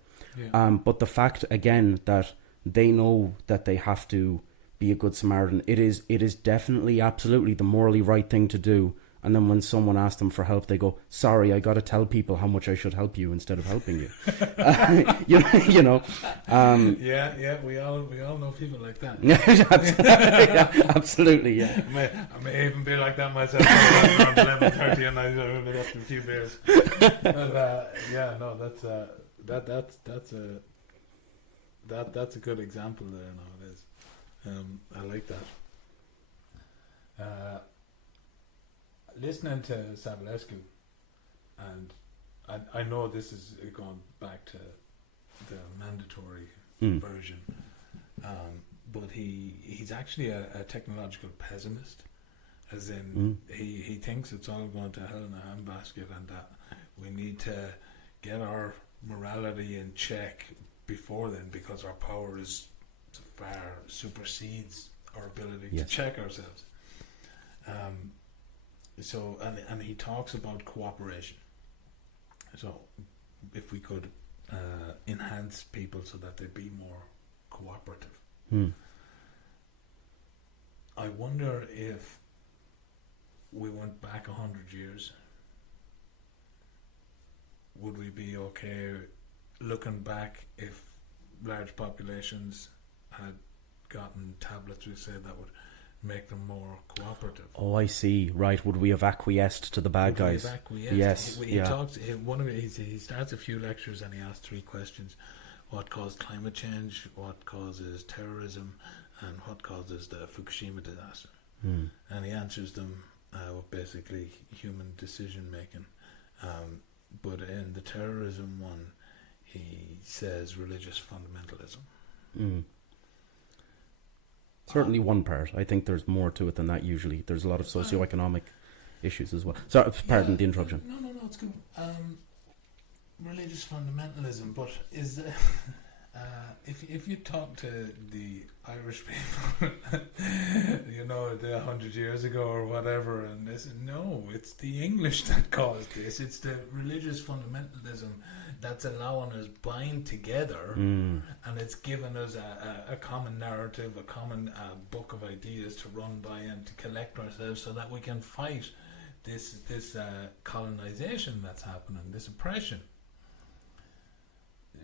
But the fact, again, that they know that they have to be a Good Samaritan, it is definitely, absolutely the morally right thing to do. And then when someone asks them for help, they go, sorry, I got to tell people how much I should help you instead of helping you. you know. We all know people like that. Absolutely. I may even be like that myself around 11:30 and I've got a few beers. But that's a good example there. No, it is. I like that. Listening to Savulescu, and I know this is going back to the mandatory version, but he's actually a technological pessimist, as in he thinks it's all going to hell in a handbasket and that we need to get our morality in check before then, because our power is far supersedes our ability to check ourselves. So and he talks about cooperation. So if we could enhance people so that they be more cooperative. I wonder if we went back 100 years, would we be okay looking back if large populations had gotten tablets, we say, that would make them more cooperative? Oh, I see. Right. Would we have acquiesced to the bad guys? Yes. He talks. He starts a few lectures and he asks 3 questions: what caused climate change, what causes terrorism, and what causes the Fukushima disaster. And he answers them with basically human decision making. But in the terrorism one, he says religious fundamentalism. Certainly one part. I think there's more to it than that usually. There's a lot of socioeconomic issues as well. Sorry, pardon the interruption. No, it's good. Religious fundamentalism, but is if you talk to the Irish people, the 100 years ago or whatever, and they say, no, it's the English that caused this. It's the religious fundamentalism that's allowing us bind together, and it's given us a common narrative, a common book of ideas to run by and to collect ourselves, so that we can fight this colonization that's happening, this oppression.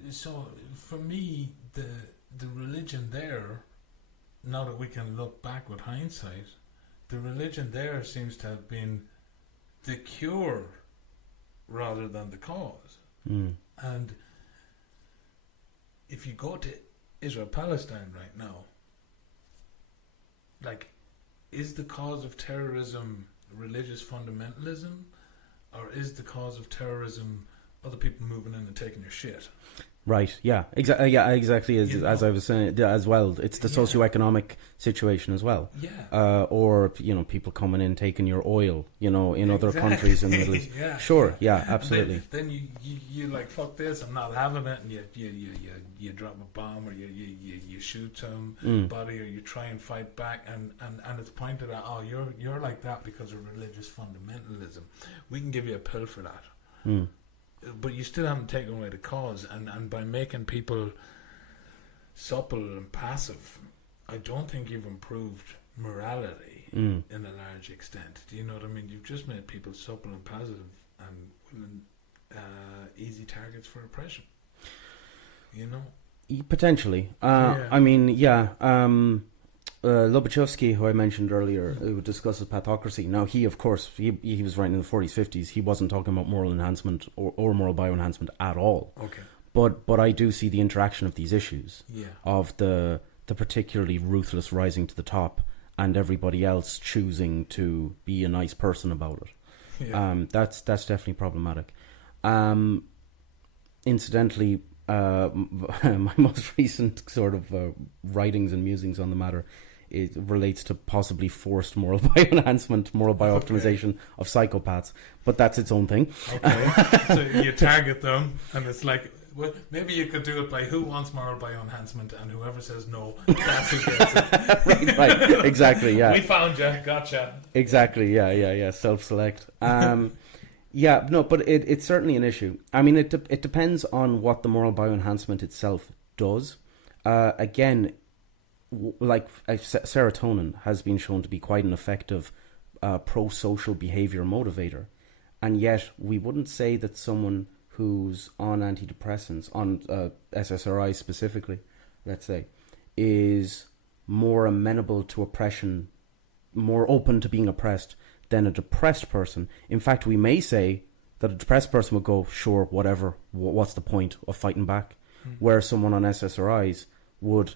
So for me, the religion there, now that we can look back with hindsight, the religion there seems to have been the cure rather than the cause. And if you go to Israel-Palestine right now, like, is the cause of terrorism religious fundamentalism, or is the cause of terrorism other people moving in and taking your shit? Right. Yeah. Exactly. Yeah. Exactly. As I was saying as well, it's the socioeconomic situation as well. Yeah. Or people coming in taking your oil. In other countries in the Middle East. Yeah. Sure. Yeah. Absolutely. Then you like, fuck this, I'm not having it, and you drop a bomb, or you shoot somebody, or you try and fight back, and it's pointed out, oh, you're like that because of religious fundamentalism. We can give you a pill for that. Mm. But you still haven't taken away the cause, and by making people supple and passive, I don't think you've improved morality in a large extent. Do you know what I mean? You've just made people supple and passive and easy targets for oppression. Potentially. I mean, Lobachevsky, who I mentioned earlier, who discusses pathocracy. Now, he, of course, he was writing in the 40s, 50s. He wasn't talking about moral enhancement or moral bioenhancement at all. Okay. But I do see the interaction of these issues, of the particularly ruthless rising to the top and everybody else choosing to be a nice person about it. Yeah. That's definitely problematic. Incidentally, my most recent sort of writings and musings on the matter, it relates to possibly forced moral bioenhancement, moral biooptimization of psychopaths, but that's its own thing. Okay, so you target them, and it's like, well, maybe you could do it by who wants moral bioenhancement, and whoever says no, that's who gets it. right, exactly, yeah. We found you, gotcha. Exactly, yeah. Self-select. Yeah, no, but it's certainly an issue. I mean, it depends on what the moral bioenhancement itself does. Again, like serotonin has been shown to be quite an effective pro-social behavior motivator, and yet we wouldn't say that someone who's on antidepressants, on SSRIs specifically, let's say, is more amenable to oppression, more open to being oppressed than a depressed person. In fact, we may say that a depressed person would go, sure, whatever, what's the point of fighting back? Where someone on SSRIs would,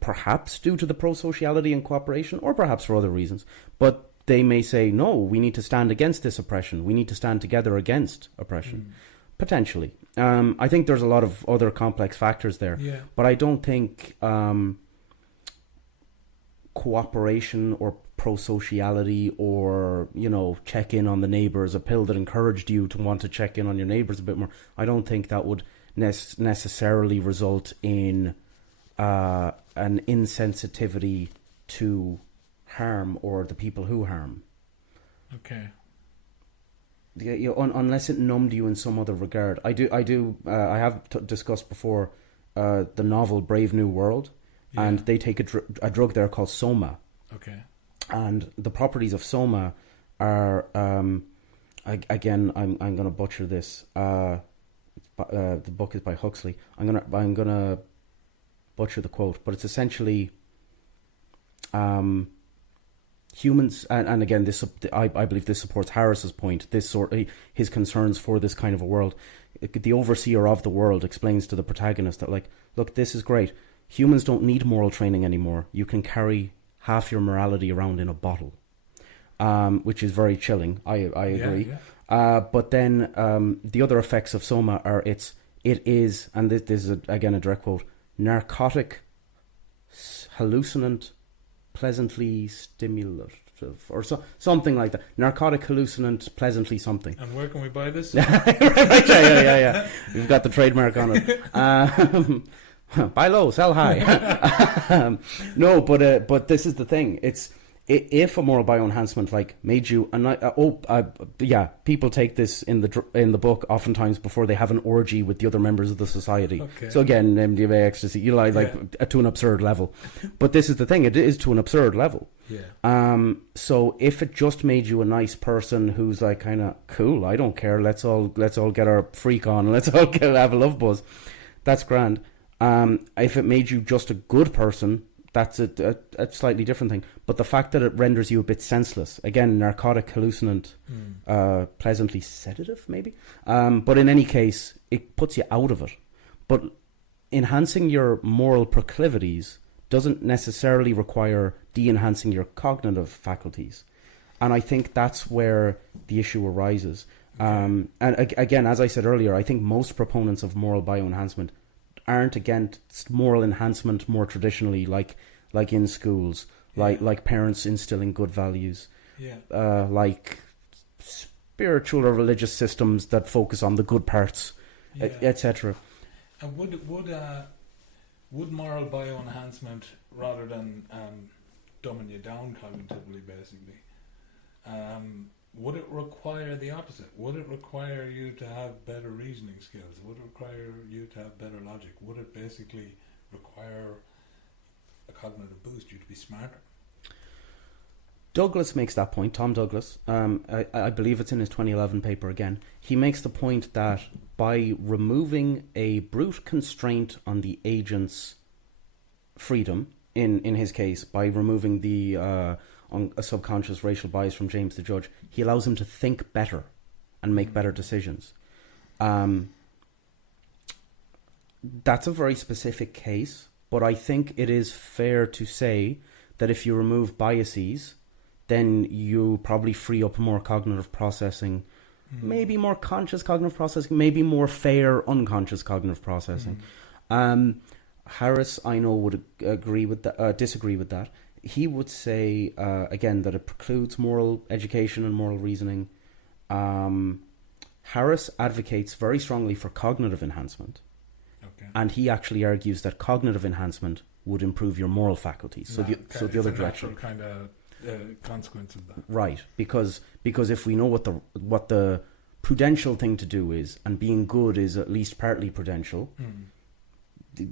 perhaps due to the pro-sociality and cooperation, or perhaps for other reasons, but they may say, no, we need to stand against this oppression. We need to stand together against oppression. Potentially. I think there's a lot of other complex factors there. Yeah. But I don't think cooperation or pro-sociality or, check in on the neighbours, a pill that encouraged you to want to check in on your neighbours a bit more, I don't think that would necessarily result in an insensitivity to harm or the people who harm. Okay. Unless it numbed you in some other regard. I have discussed before the novel Brave New World, and they take a drug there called Soma. Okay. And the properties of Soma are, again, I'm going to butcher this. The book is by Huxley. I'm gonna butcher the quote, but it's essentially humans, and again, this I believe this supports Harris's point. His concerns for this kind of a world. The overseer of the world explains to the protagonist that, like, look, this is great. Humans don't need moral training anymore. You can carry half your morality around in a bottle, which is very chilling. I agree. Yeah. But then the other effects of Soma are it is, and this is again a direct quote, narcotic, hallucinant, pleasantly stimulative, or something like that. Narcotic, hallucinant, pleasantly something. And where can we buy this? Yeah. We've got the trademark on it. Buy low, sell high. No, but this is the thing. It's if a moral bioenhancement like made you people take this in the book oftentimes before they have an orgy with the other members of the society. Okay. So again, MDMA, ecstasy, to an absurd level. But this is the thing; it is to an absurd level. Yeah. So if it just made you a nice person who's like kind of cool, I don't care. Let's all get our freak on. Let's all have a love buzz. That's grand. If it made you just a good person, that's a slightly different thing. But the fact that it renders you a bit senseless, again, narcotic, hallucinant, pleasantly sedative, maybe. But in any case, it puts you out of it. But enhancing your moral proclivities doesn't necessarily require de-enhancing your cognitive faculties. And I think that's where the issue arises. And again, as I said earlier, I think most proponents of moral bioenhancement aren't against moral enhancement more traditionally, like in schools, like parents instilling good values, like spiritual or religious systems that focus on the good parts, etc. And would moral bioenhancement, rather than dumbing you down cognitively, basically, would it require the opposite? Would it require you to have better reasoning skills? Would it require you to have better logic? Would it basically require a cognitive boost, you to be smarter? Douglas makes that point, Tom Douglas. I believe it's in his 2011 paper again. He makes the point that by removing a brute constraint on the agent's freedom, in his case, by removing the on a subconscious racial bias from James the judge, he allows him to think better and make better decisions. That's a very specific case, but I think it is fair to say that if you remove biases, then you probably free up more cognitive processing, maybe more conscious cognitive processing, maybe more fair unconscious cognitive processing. Harris, I know, would disagree with that. He would say, again, that it precludes moral education and moral reasoning. Harris advocates very strongly for cognitive enhancement. Okay. And he actually argues that cognitive enhancement would improve your moral faculties. So the other direction. Kind of consequence of that. Right, because if we know what the prudential thing to do is, and being good is at least partly prudential,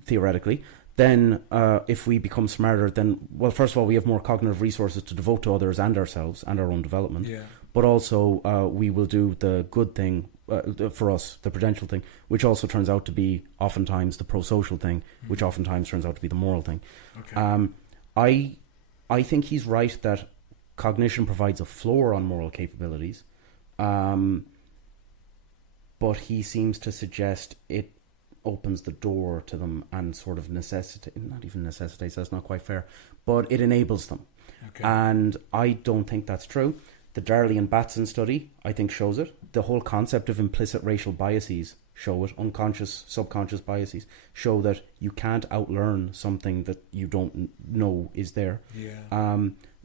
theoretically, then if we become smarter, then, well, first of all, we have more cognitive resources to devote to others and ourselves and our own development. Yeah. But also we will do the good thing for us, the prudential thing, which also turns out to be oftentimes the pro-social thing, which oftentimes turns out to be the moral thing. Okay. I think he's right that cognition provides a floor on moral capabilities, but he seems to suggest it opens the door to them and sort of necessitates, that's not quite fair, but it enables them. Okay. And I don't think that's true. The Darley and Batson study, I think, shows it. The whole concept of implicit racial biases show it. Unconscious, subconscious biases show that you can't outlearn something that you don't know is there. Yeah.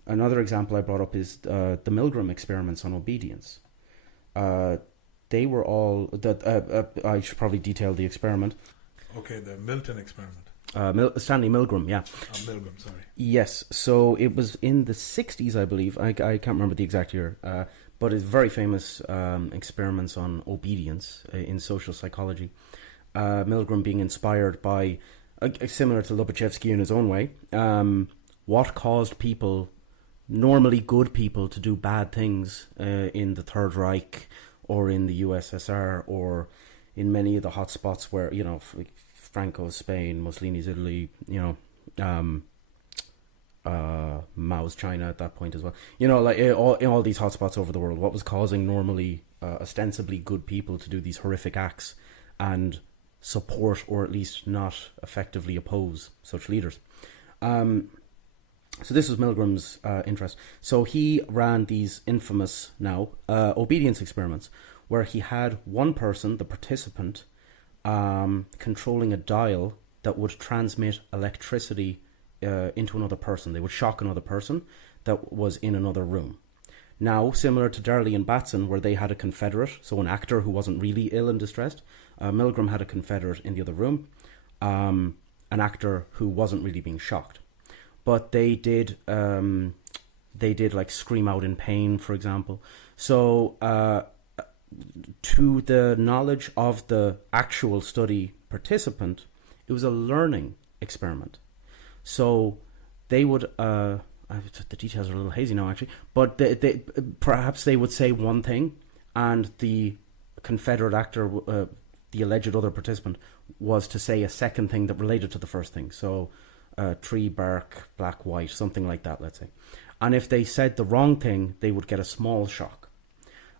Another example I brought up is the Milgram experiments on obedience. They were all I should probably detail the experiment. Okay, the Milton experiment. Stanley Milgram, yeah. Milgram, sorry. Yes, so it was in the 60s, I believe. I can't remember the exact year, but it's very famous experiments on obedience in social psychology. Milgram being inspired by, similar to Lobachevsky in his own way, what caused people, normally good people, to do bad things in the Third Reich or in the USSR or in many of the hot spots where, you know, Franco's Spain, Mussolini's Italy, you know, Mao's China at that point as well. You know, like in all these hotspots over the world, what was causing normally ostensibly good people to do these horrific acts and support, or at least not effectively oppose, such leaders. So this was Milgram's interest. So he ran these infamous now obedience experiments where he had one person, the participant, controlling a dial that would transmit electricity into another person. They would shock another person that was in another room. Now, similar to Darley and Batson, where they had a confederate, so an actor who wasn't really ill and distressed, Milgram had a confederate in the other room, an actor who wasn't really being shocked. But they did like scream out in pain, for example. So to the knowledge of the actual study participant, it was a learning experiment. So they would, the details are a little hazy now actually, but they perhaps they would say one thing, and the Confederate actor, the alleged other participant, was to say a second thing that related to the first thing. So tree, bark, black, white, something like that, let's say. And if they said the wrong thing, they would get a small shock.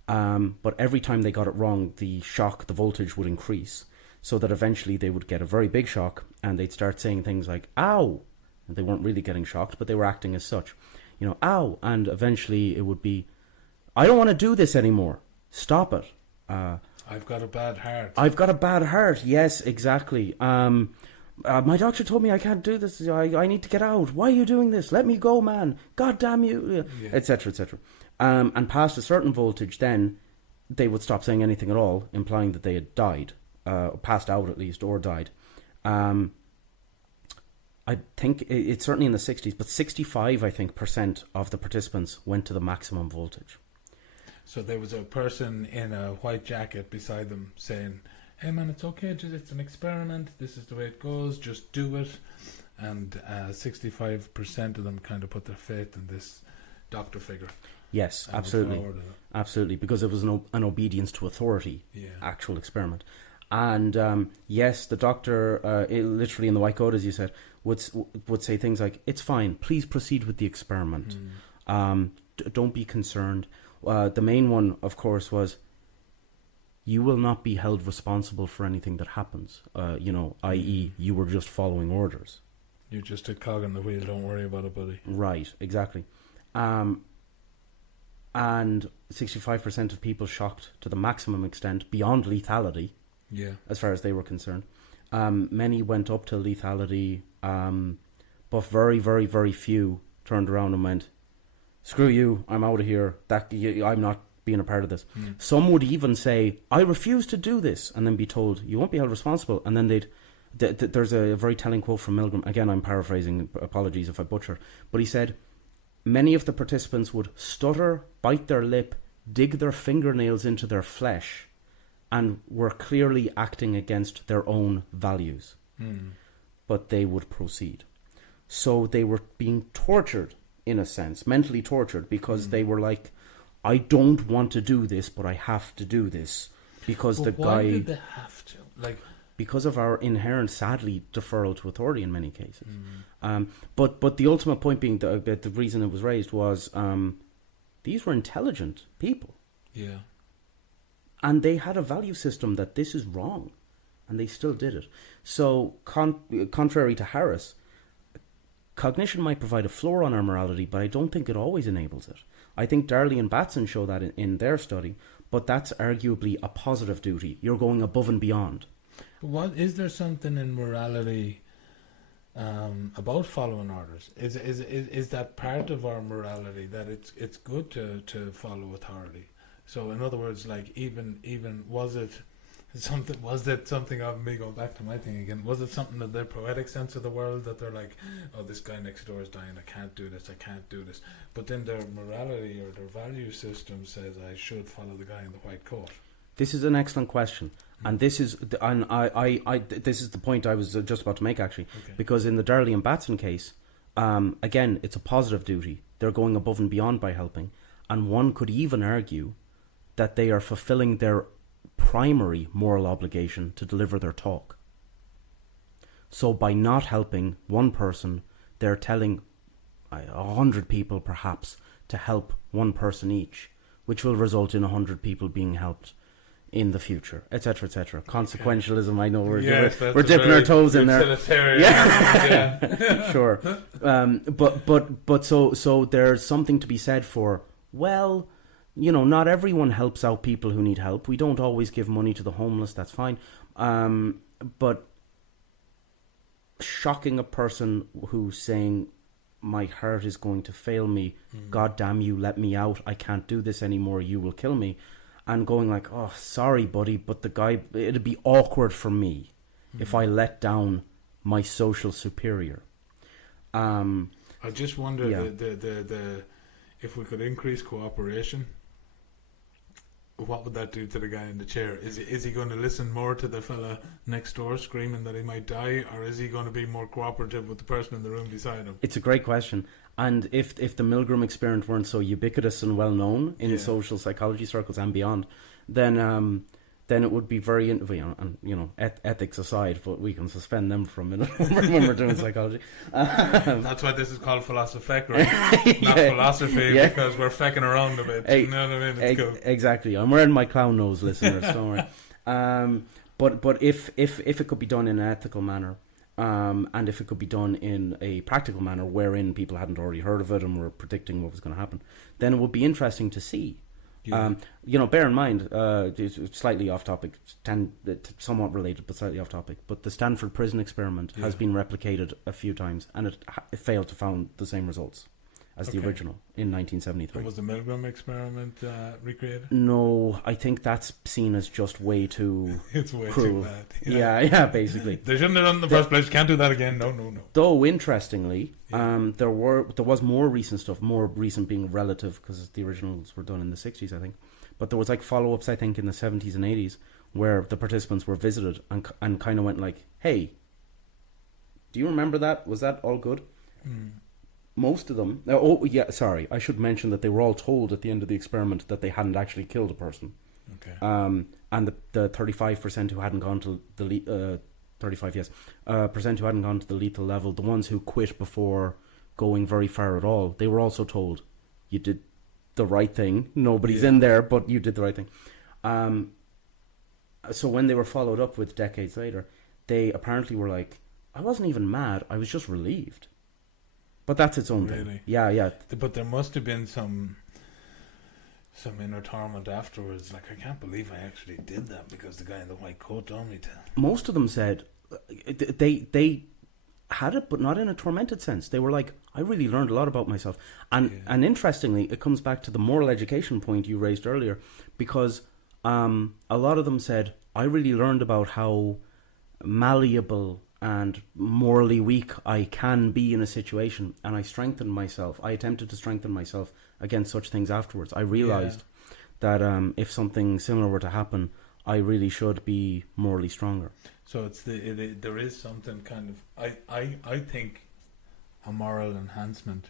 But every time they got it wrong, the shock, the voltage would increase, so that eventually they would get a very big shock, and they'd start saying things like, ow! And they weren't really getting shocked, but they were acting as such. You know, ow! And eventually it would be, I don't want to do this anymore. Stop it. I've got a bad heart. I've got a bad heart. Yes, exactly. My doctor told me I can't do this. I need to get out. Why are you doing this? Let me go, man. God damn you, etc., etc. And past a certain voltage, then they would stop saying anything at all, implying that they had died, passed out at least, or died. I think it's certainly in the 60s, but 65, I think, % of the participants went to the maximum voltage. So there was a person in a white jacket beside them saying, "Hey man, it's okay, it's an experiment, this is the way it goes, just do it." And 65% of them kind of put their faith in this doctor figure. Yes, absolutely. Absolutely, because it was an obedience to authority, actual experiment. And yes, the doctor, literally in the white coat, as you said, would say things like, "It's fine, please proceed with the experiment. Don't be concerned." The main one, of course, was, "You will not be held responsible for anything that happens," i.e. you were just following orders. You're just a cog in the wheel, don't worry about it, buddy. Right, exactly. And 65% of people shocked to the maximum extent, beyond lethality, as far as they were concerned. Many went up to lethality, but very, very, very few turned around and went, "Screw you, I'm out of here. I'm not being a part of this." Some would even say, "I refuse to do this," and then be told, "You won't be held responsible." And then there's a very telling quote from Milgram. Again, I'm paraphrasing, apologies if I butcher, but he said, "Many of the participants would stutter, bite their lip, dig their fingernails into their flesh, and were clearly acting against their own values. But they would proceed." So they were being tortured, in a sense, mentally tortured, because they were like, "I don't want to do this, but I have to do this." Because why did they have to? Because of our inherent, sadly, deferral to authority in many cases. But the ultimate point being, the reason it was raised was, these were intelligent people. Yeah. And they had a value system that this is wrong, and they still did it. So, contrary to Harris, cognition might provide a floor on our morality, but I don't think it always enables it. I think Darley and Batson show that in their study, but that's arguably a positive duty. You're going above and beyond. But is there something in morality about following orders? Is that part of our morality, that it's good to follow authority? So in other words, even was it something of me going back to my thing again? Was it something of their poetic sense of the world, that they're like, "Oh, this guy next door is dying, I can't do this, but then their morality or their value system says I should follow the guy in the white coat? This is an excellent question, and this is this is the point I was just about to make, actually, because in the Darley and Batson case, again, it's a positive duty. They're going above and beyond by helping, and one could even argue that they are fulfilling their primary moral obligation to deliver their talk. So by not helping one person, they're telling 100 people perhaps to help one person each, which will result in 100 people being helped in the future, etc., etc. Consequentialism, I know we're dipping our toes in there. Yeah. Sure. But so there's something to be said for, well, not everyone helps out people who need help. We don't always give money to the homeless, that's fine. But shocking a person who's saying, "My heart is going to fail me, God damn you, let me out, I can't do this anymore, you will kill me," and going like, "Oh, sorry buddy, but the guy, it'd be awkward for me if I let down my social superior." I just wonder if we could increase cooperation, what would that do to the guy in the chair? Is he going to listen more to the fella next door screaming that he might die, or is he going to be more cooperative with the person in the room beside him? It's a great question. And if the Milgram experiment weren't so ubiquitous and well known in social psychology circles and beyond, then it would be very, ethics aside, but we can suspend them for a minute when we're doing psychology. That's why this is called Philosophecking, not philosophy, because we're fecking around a bit. You know what I mean? It's cool. Exactly. I'm wearing my clown nose, listeners. Don't worry. But if it could be done in an ethical manner, and if it could be done in a practical manner, wherein people hadn't already heard of it and were predicting what was going to happen, then it would be interesting to see Yeah. Bear in mind, it's slightly off topic, somewhat related, but slightly off topic. But the Stanford prison experiment has been replicated a few times, and it failed to found the same results as the original in 1973. And was the Milgram experiment recreated? No, I think that's seen as just way too It's way cruel. too bad. Yeah, basically. They shouldn't have done it in the first place. Can't do that again. No. Though interestingly, there was more recent stuff. More recent being relative because the originals were done in the 60s, I think. But there was like follow-ups, I think, in the 70s and 80s where the participants were visited and kind of went like, "Hey, do you remember that? Was that all good?" Most of them. I should mention that they were all told at the end of the experiment that they hadn't actually killed a person. Okay. And the 35% who hadn't gone to the 35% who hadn't gone to the lethal level, the ones who quit before going very far at all, they were also told, you did the right thing. Nobody's in there, but you did the right thing. So when they were followed up with decades later, they apparently were like, I wasn't even mad, I was just relieved. But that's its own thing. Yeah. But there must have been some inner torment afterwards. Like, I can't believe I actually did that because the guy in the white coat told me to. Most of them said they had it, but not in a tormented sense. They were like, I really learned a lot about myself. And interestingly, it comes back to the moral education point you raised earlier, because a lot of them said, I really learned about how malleable and morally weak I can be in a situation, and I strengthened myself. I attempted to strengthen myself against such things afterwards. I realized that if something similar were to happen, I really should be morally stronger. So there is something kind of I think a moral enhancement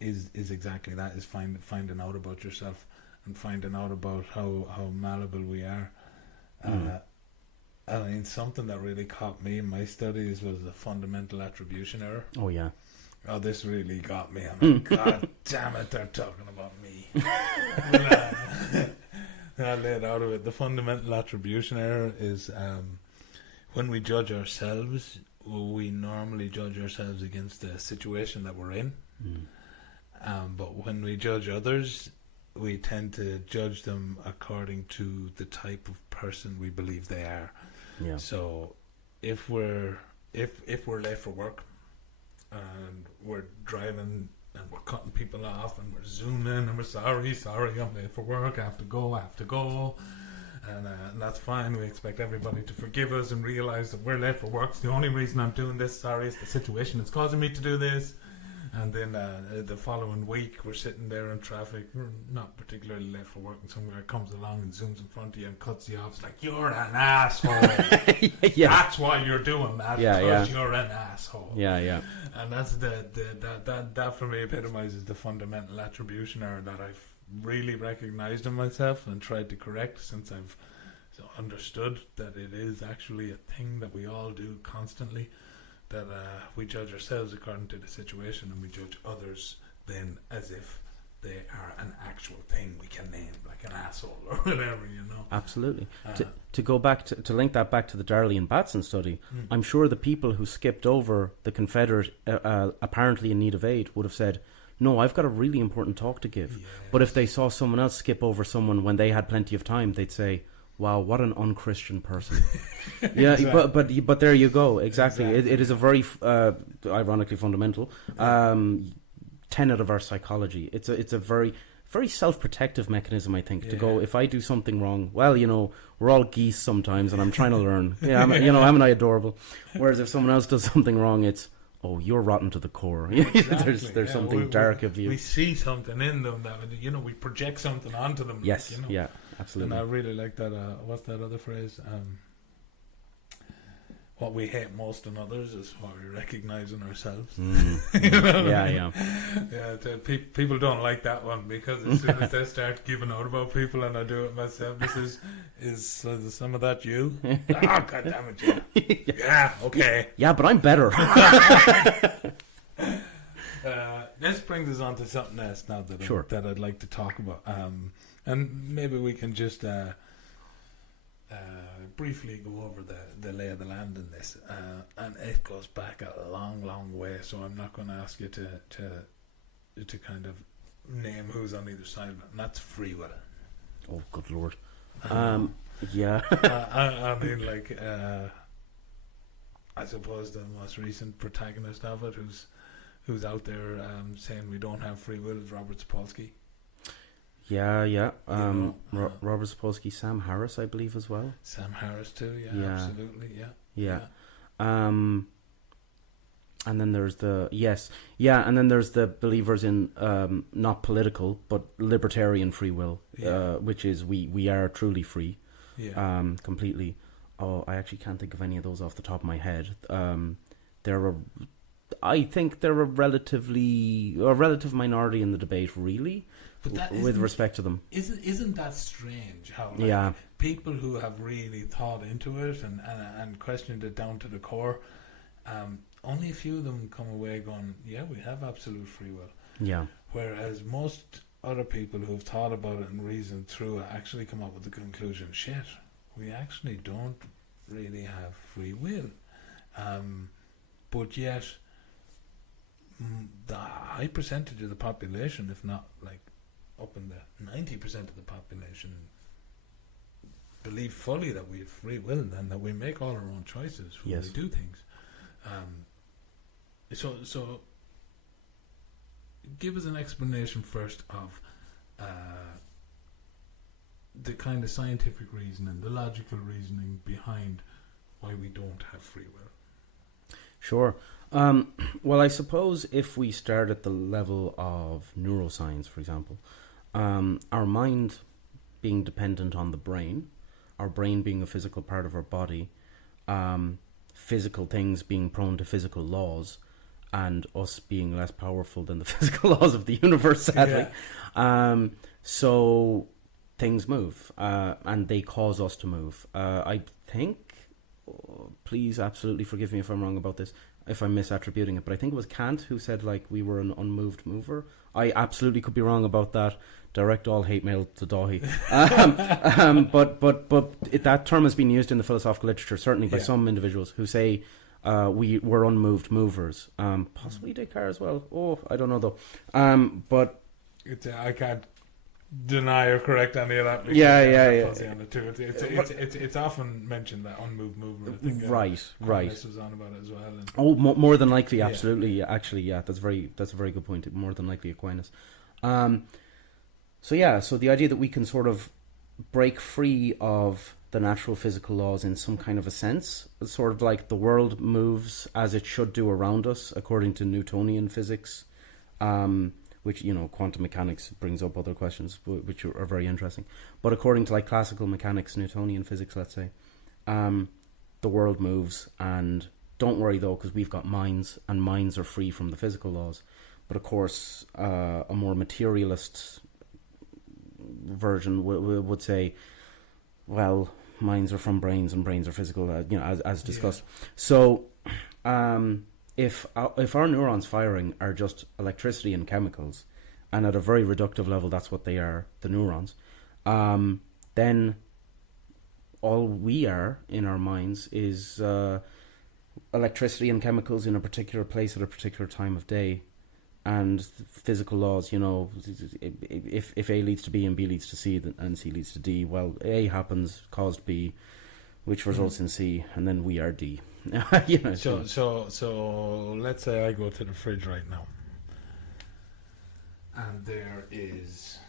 is exactly that, is finding out about yourself and finding out about how malleable we are. I mean, something that really caught me in my studies was the fundamental attribution error. Oh, yeah. Oh, this really got me. I'm like, God damn it, they're talking about me. I laid out of it. The fundamental attribution error is when we judge ourselves, we normally judge ourselves against the situation that we're in. But when we judge others, we tend to judge them according to the type of person we believe they are. Yeah. So if we're late for work and we're driving and we're cutting people off and we're zooming and we're sorry, I'm late for work, I have to go. And that's fine. We expect everybody to forgive us and realize that we're late for work. It's the only reason I'm doing this. Sorry, it's the situation that's causing me to do this. And then the following week, we're sitting there in traffic. We're not particularly late for work, and some guy comes along and zooms in front of you and cuts you off. It's like, you're an asshole. That's why you're doing that, because you're an asshole. Yeah. And that's that for me epitomizes the fundamental attribution error that I've really recognized in myself and tried to correct since I've understood that it is actually a thing that we all do constantly. That we judge ourselves according to the situation, and we judge others then as if they are an actual thing we can name, like an asshole or whatever, Absolutely. To go back to link that back to the Darley and Batson study, I'm sure the people who skipped over the Confederate apparently in need of aid would have said, no, I've got a really important talk to give. Yes. But if they saw someone else skip over someone when they had plenty of time, they'd say, wow, what an unchristian person. Yeah, exactly. but there you go. Exactly. It is a very, ironically fundamental tenet of our psychology. It's a very, very self-protective mechanism, I think, to go, if I do something wrong, well, we're all geese sometimes, and I'm trying to learn. Yeah, haven't I adorable? Whereas if someone else does something wrong, it's, oh, you're rotten to the core. Exactly. There's something dark of you. We see something in them that, we project something onto them. Yes, yeah. Absolutely. And I really like that. What's that other phrase? What we hate most in others is what we recognize in ourselves. Yeah. People don't like that one, because as soon as I start giving out about people and I do it myself, is some of that you? Oh, God damn it, you. Yeah, okay. Yeah, but I'm better. This brings us on to something else now that I'd like to talk about. And maybe we can just briefly go over the lay of the land in this. And it goes back a long, long way, so I'm not going to ask you to kind of name who's on either side of it, and that's free will. Oh, good lord. Yeah. I mean, like, I suppose the most recent protagonist of it, who's out there saying we don't have free will, is Robert Sapolsky. Yeah. Robert Sapolsky, Sam Harris, I believe, as well. Sam Harris too. Yeah. Absolutely. Yeah. And then there's and then there's the believers in not political but libertarian free will, which is we are truly free, completely. Oh, I actually can't think of any of those off the top of my head. I think they're a relative minority in the debate, really, but with respect to them. Isn't that strange? How people who have really thought into it and questioned it down to the core. Only a few of them come away going, yeah, we have absolute free will. Yeah. Whereas most other people who've thought about it and reasoned through it actually come up with the conclusion, shit, we actually don't really have free will. But yet, the high percentage of the population, if not like up in the 90% of the population, believe fully that we have free will and that we make all our own choices when we do things. So give us an explanation first of the kind of scientific reasoning, the logical reasoning behind why we don't have free will. Sure. Well, I suppose if we start at the level of neuroscience, for example, our mind being dependent on the brain, our brain being a physical part of our body, physical things being prone to physical laws, and us being less powerful than the physical laws of the universe, sadly. So things move, and they cause us to move. I think, please absolutely forgive me if I'm wrong about this, if I'm misattributing it, but I think it was Kant who said, like, we were an unmoved mover. I absolutely could be wrong about that. Direct all hate mail to Dahi. But that term has been used in the philosophical literature, certainly by some individuals who say we were unmoved movers. Possibly Descartes as well. Oh, I don't know though. But I can't deny or correct any of that. It's often mentioned that unmoved mover. I think, right. This was on about it as well. Oh, more than likely, absolutely. Actually, that's a very good point. More than likely Aquinas. So the idea that we can sort of break free of the natural physical laws in some kind of a sense, it's sort of like the world moves as it should do around us according to Newtonian physics, which, quantum mechanics brings up other questions which are very interesting. But according to like classical mechanics, Newtonian physics, let's say, the world moves, and don't worry though, because we've got minds, and minds are free from the physical laws. But of course, a more materialist version would say, well, minds are from brains and brains are physical, as discussed. So if our neurons firing are just electricity and chemicals, and at a very reductive level that's what they are, the neurons, then all we are in our minds is electricity and chemicals in a particular place at a particular time of day. And physical laws, if A leads to B and B leads to C and C leads to D, well, A happens, caused B, which results in C, and then we are D. So let's say I go to the fridge right now, and there is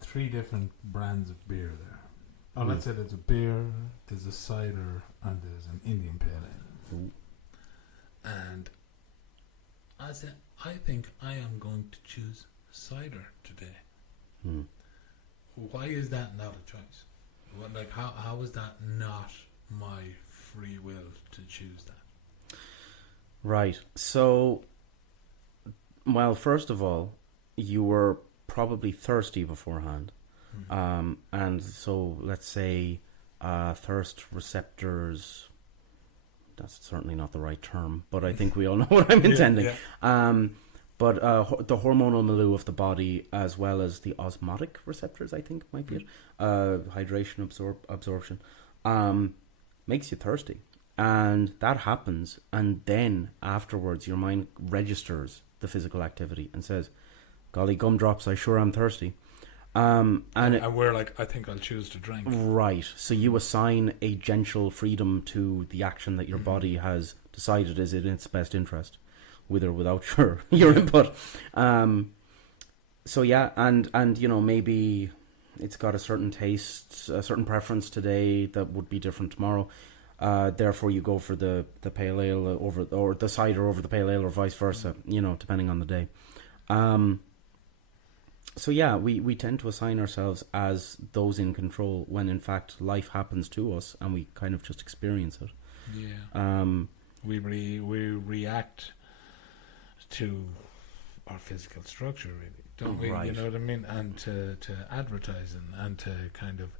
3 different brands of beer there. Oh, let's say there's a beer, there's a cider, and there's an Indian Pale Ale. Ooh. And I said, I think I am going to choose cider today. Why is that not a choice? How is that not my free will to choose that? Right. So, well, first of all, you were probably thirsty beforehand. And so let's say thirst receptors, that's certainly not the right term, but I think we all know what I'm intending. But the hormonal milieu of the body, as well as the osmotic receptors, I think might be it, hydration absorption, makes you thirsty. And that happens, and then afterwards your mind registers the physical activity and says, golly gumdrops, I sure am thirsty. And we're like, I think I'll choose to drink. Right. So you assign a gentle freedom to the action that your body has decided is in its best interest, with or without your input. So yeah, and maybe it's got a certain taste, a certain preference today that would be different tomorrow. Therefore, you go for the pale ale or the cider over the pale ale, or vice versa. Depending on the day. So yeah, we tend to assign ourselves as those in control when in fact life happens to us and we kind of just experience it. Yeah. We react to our physical structure, really, don't we? Right. You know what I mean? And to advertising and to kind of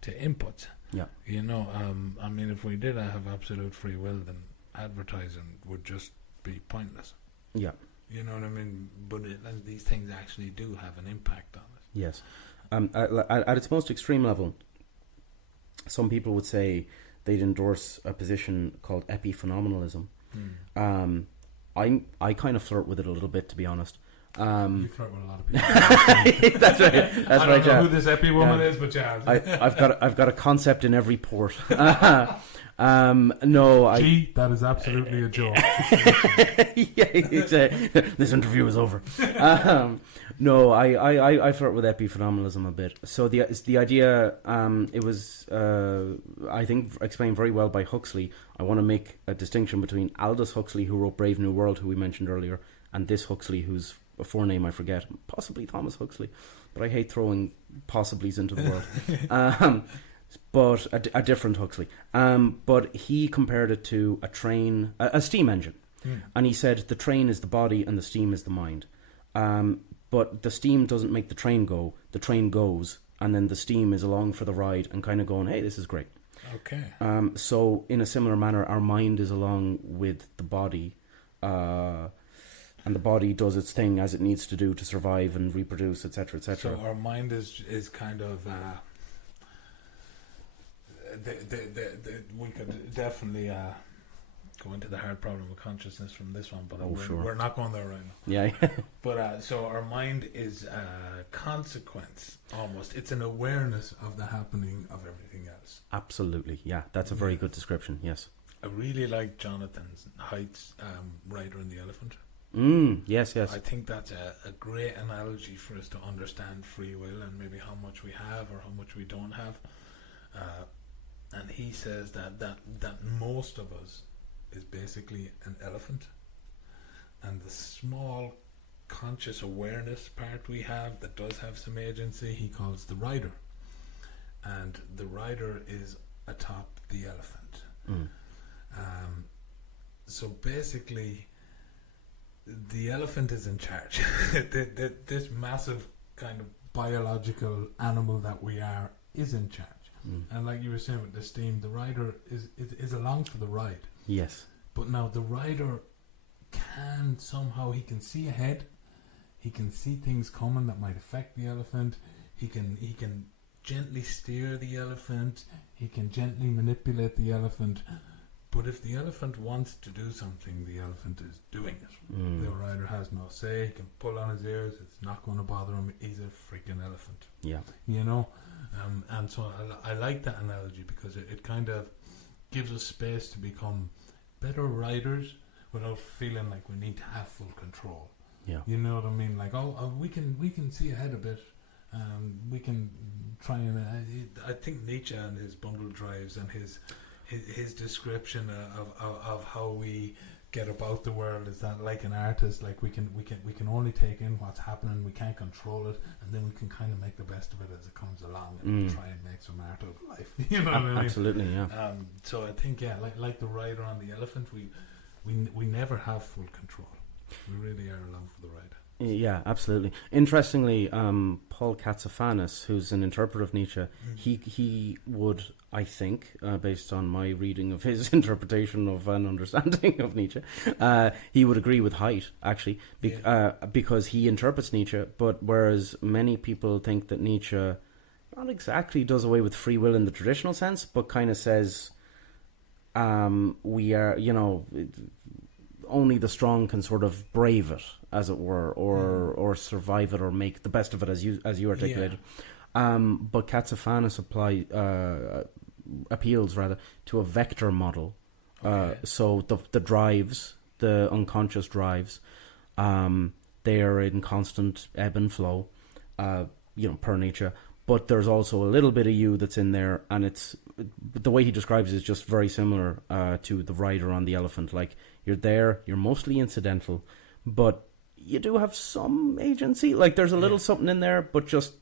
to inputs. Yeah. I mean, if we did have absolute free will, then advertising would just be pointless. Yeah. You know what I mean? But and these things actually do have an impact on us. Yes. At its most extreme level, some people would say they'd endorse a position called epiphenomenalism. I kind of flirt with it a little bit, to be honest. You flirt with a lot of people. That's right. That's I right. don't know who this epi woman is, but yeah. I've got a concept in every port. No, Gee, that is absolutely a joke. Yeah, this interview is over. No, I flirt with epiphenomenalism a bit. So the idea, it was I think explained very well by Huxley. I want to make a distinction between Aldous Huxley, who wrote Brave New World, who we mentioned earlier, and this Huxley, whose forename I forget, possibly Thomas Huxley, but I hate throwing possiblies into the world. But a different Huxley. But he compared it to a train, a steam engine. And he said the train is the body and the steam is the mind. But the steam doesn't make the train goes, and then the steam is along for the ride and kind of going, hey, this is great. Okay. So in a similar manner, our mind is along with the body, and the body does its thing as it needs to do to survive and reproduce, etc., etc. So our mind is kind of... we could definitely go into the hard problem of consciousness from this one, but we're not going there right now. Yeah. But so our mind is a consequence, almost. It's an awareness of the happening of everything else. Absolutely, yeah. That's a very good description, yes. I really like Jonathan Haidt's Rider and the Elephant. Yes. I think that's a great analogy for us to understand free will and maybe how much we have or how much we don't have. And he says that most of us is basically an elephant, and the small conscious awareness part we have that does have some agency, he calls the rider, and the rider is atop the elephant. So basically, the elephant is in charge. This massive kind of biological animal that we are is in charge. And like you were saying with the steam, the rider is along for the ride. Yes. But now the rider can somehow, he can see ahead, he can see things coming that might affect the elephant, he can gently steer the elephant, he can gently manipulate the elephant. But if the elephant wants to do something, the elephant is doing it. The rider has no say, he can pull on his ears, it's not going to bother him, he's a freaking elephant. Yeah. And so I like that analogy because it kind of gives us space to become better riders without feeling like we need to have full control. Yeah. You know what I mean? Like, we can see ahead a bit. We can try and... I think Nietzsche and his bundle drives and his description of how we get about the world is that, like an artist, like we can only take in what's happening, we can't control it, and then we can kind of make the best of it as it comes along and try and make some art out of life. You know what I mean? Absolutely, yeah. So I think, yeah, like the rider on the elephant, we never have full control. We really are along for the ride. Yeah, absolutely. Interestingly, Paul Katsafanis, who's an interpreter of Nietzsche, he would, I think, based on my reading of his interpretation of an understanding of Nietzsche, he would agree with Haidt, actually, because he interprets Nietzsche, but whereas many people think that Nietzsche not exactly does away with free will in the traditional sense, but kind of says we are, only the strong can sort of brave it, as it were, or survive it, or make the best of it, as you articulated. But Katsafanis appeals rather to a vector model. So the drives, the unconscious drives, they are in constant ebb and flow, per nature. But there's also a little bit of you that's in there, and it's the way he describes it is just very similar to the rider on the elephant. Like, you're there, you're mostly incidental, but you do have some agency. Like, there's a little something in there, but just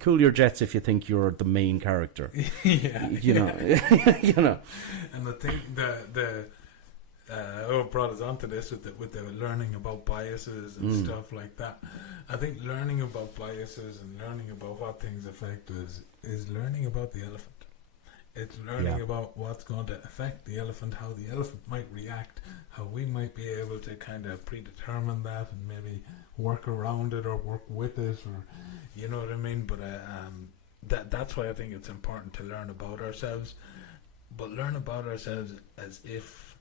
cool your jets if you think you're the main character. You know. And I think the brought us onto this with the learning about biases and stuff like that. I think learning about biases and learning about what things affect us is learning about the elephant. It's learning about what's going to affect the elephant, how the elephant might react, how we might be able to kind of predetermine that and maybe work around it or work with it, or you know what I mean. But that's why I think it's important to learn about ourselves, but learn about ourselves as if,